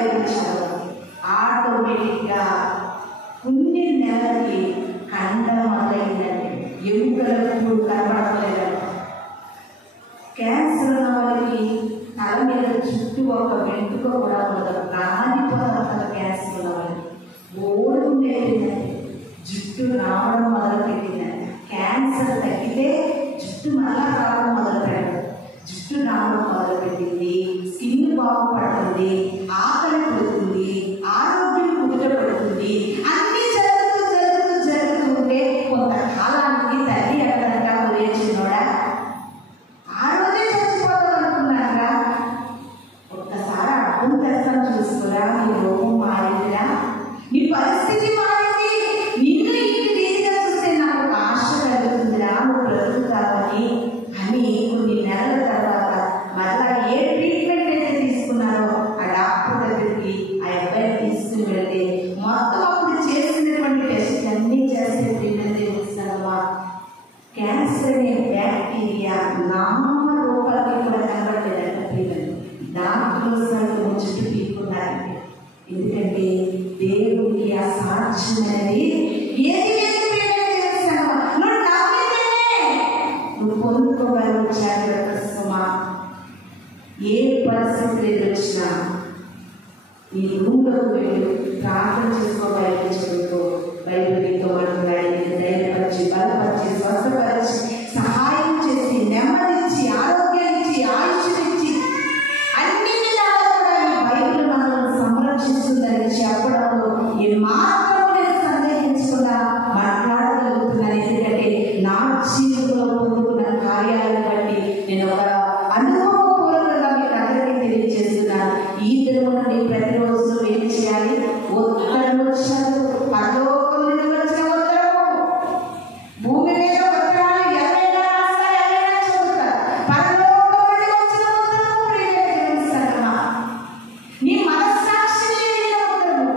బైబిల్ చదవడం ఆటోమేటిక్గా కొన్ని నెలలకి కండ మొదలైందండి. ఎముకలకు కనబడలేదంట. క్యాన్సర్ ఉన్న వాళ్ళకి తల మీద చుట్టూ ఒక వెంట్రుక కూడా ఉండదు. రాలిపోతారు క్యాన్సర్ ఉన్న వాళ్ళకి. ఓడు ఉండేదండి, జుట్టు రావడం మొదలుపెట్టిందండి. క్యాన్సర్ తగ్గితే జుట్టు మళ్ళా రావడం మొదలుపెట్టదు. జుట్టు రావడం మొదలుపెట్టింది, స్కిన్ బాగుపడుతుంది, ఆకలి పడుతుంది, ఆరోగ్యం కుదుటపడుతుంది. అన్నీ జరుగుతుంటే కొంతకాలానికి తల్లి ఎక్కడంగా ఉదయించినోడా ఆ రోజే చచ్చిపోతాం అనుకున్నారా? ఒక్కసారి అర్థం చేస్తాను చూసుకురా. నీ రోగం మారిందిరా, నీ పరిస్థితి మారింది. నిన్ను ఇంటి రీతిగా చూస్తే నాకు ఆశ కలుగుతుందిరా, నువ్వు బ్రతుకుతావని అని కొన్ని నెలల తర్వాత మళ్ళా ఏ ట్రీట్మెంట్ అయితే తీసుకున్నారో ఆ డాక్టర్ దగ్గరికి ఆ అబ్బాయిని తీసుకుని వెళ్తే మొత్తం అప్పుడు చేసినటువంటి టెస్ట్ అన్నీ చేసే ట్రీట్మెంట్ తెలుస్తావా? క్యాన్సర్ అనే బ్యాక్టీరియా నామరూపాలకి కూడా కనబడలేదంట. ట్రీట్మెంట్ డాక్టర్లు సైతం చుట్టూ తీసుకున్నారంటే, ఎందుకంటే దేవుడికి అసాధ్యమైనది ఏది చేస్తాను. నువ్వు నమ్మితేనే నువ్వు పొందుకోగలవు. జాగ్రత్త సుమా. ఏ పరిస్థితులు ఎదురొచ్చినా నీ రూమ్లోకి వెళ్ళి ప్రార్థన చేసుకోగలిగే చదువుతో బైబిల్ నీతో మాట్లాడి ధైర్యపరిచి బలపరిచి స్వస్థపరిచి సహాయం చేసి నెమ్మదించి ఆరోగ్యాన్నిచ్చి ఆయుష్నిచ్చి అన్ని విధాలుగా కూడా ఈ బైబిల్ మనల్ని సంరక్షిస్తుందని చెప్పడంలో ఏ మాత్రం నేను సందేహించకుండా మాట్లాడగలుగుతున్నాను. ఎందుకంటే నా జీవితంలో పొందుకున్న కార్యాలను బట్టి నేను ఒక అనుభవపూర్వకంగా మీకు అందరికీ తెలియజేస్తున్నాను. ఈ దినమున నీ ప్రతిరోజు ఏం చేయాలి? ఉత్తరం వచ్చారు, పరలోకం నుండి వచ్చిన ఉత్తరము. భూమి మీద ఉత్తరాలు ఎవరైనా రాస్తారు, ఎవరైనా చదువుతారు. పరలోకం నుండి వచ్చిన ఉత్తరము ప్రియమైన నీ మనస్సాక్షి లేని ఉత్తరము,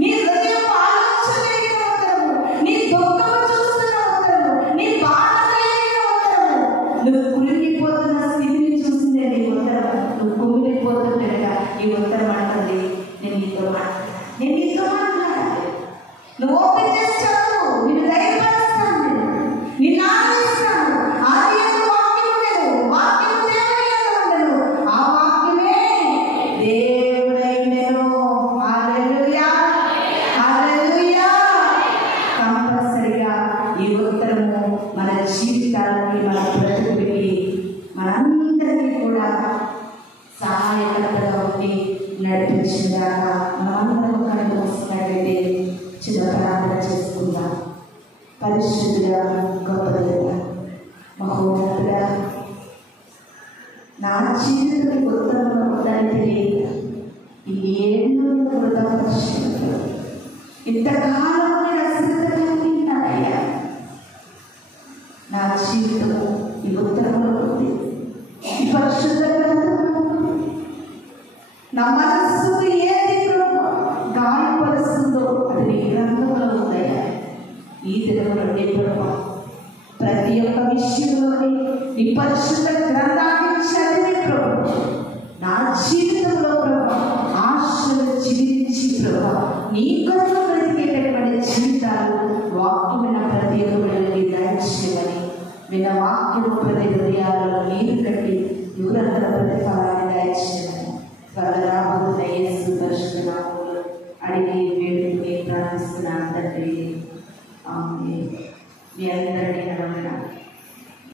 నీ హృదయం ఆలోచన లేని ఉత్తరము, నీ దుఃఖము చూస్తున్న ఉత్తరము, నీ బాధ లేని ఉత్తరము. నువ్వు కుమిలిపోతున్న స్థితిని చూసిందే నీ ఉత్తరం. నువ్వు కుమిలిపోతుండగా ఈ ఉత్తరం అంటుంది, నేను నీతో మాట్లాడాలి. నువ్వు ఓపెన్ చేసి చదువు, నిన్ను ధైర్యపరుస్తాను, నిన్ను ఆనందిస్తాను. ఆది యందు వాక్యము ఉండెను, వాక్యము దేవుని యందు ఉండెను, ఆ వాక్యమే దేవుడైనెను. హల్లెలూయా, హల్లెలూయా. కంపల్సరిగా ఈ ఉత్తరము మన జీవితాలకి, మన బ్రతుకులకి, మనందరికీ కూడా సహాయకరంగా ఉండి నడిపించిందాక మనందరం కళ్ళు వస్తున్నట్లయితే చిన్న ప్రార్థన చేసుకుందాం. పరిశుద్ధుడా, గొప్ప దేవుడా, మహోన్నతుడా, నా జీవితం ఉత్తరంలో ఉందని తెలియదు. ఇన్నేళ్ళు వృధాపరిశుద్ధుడు, ఇంతకాలం నేను అశ్రద్ధగా విన్నానయ్యా. నా జీవితము ఈ ఉత్తరంలో ఉంది, ఈ పరిశుద్ధ గ్రంథంలో ఉంది. నా మనస్సుకు ఏది గాయపరుస్తుందో అది నీ గ్రంథంలో ఉందయ్యా. ఈ దినంలో ప్రభా ప్రతి ఒక్క విషయంలోని నీ పరిశుద్ధ గ్రంథాన్ని చదివి ప్రభు నా జీవితంలో ప్రభా ఆశలు చిలిచి ప్రభా నీ కొరకు బ్రతికేటటువంటి జీవితాలు వాక్యమైన ప్రతి ఒక్కరికి దయచేయమని, విన్న వాక్యము ప్రతి హృదయాలలో నీరు కట్టి దూరంగా ప్రతిఫలాన్ని దయచేయమని త్వరగా యేసు పరిశుద్ధ నామములో అడిగి వేడుకుని ప్రార్థిస్తున్నాను తండ్రి. ఆమేన్. మీ అందరికీ వందనాలు.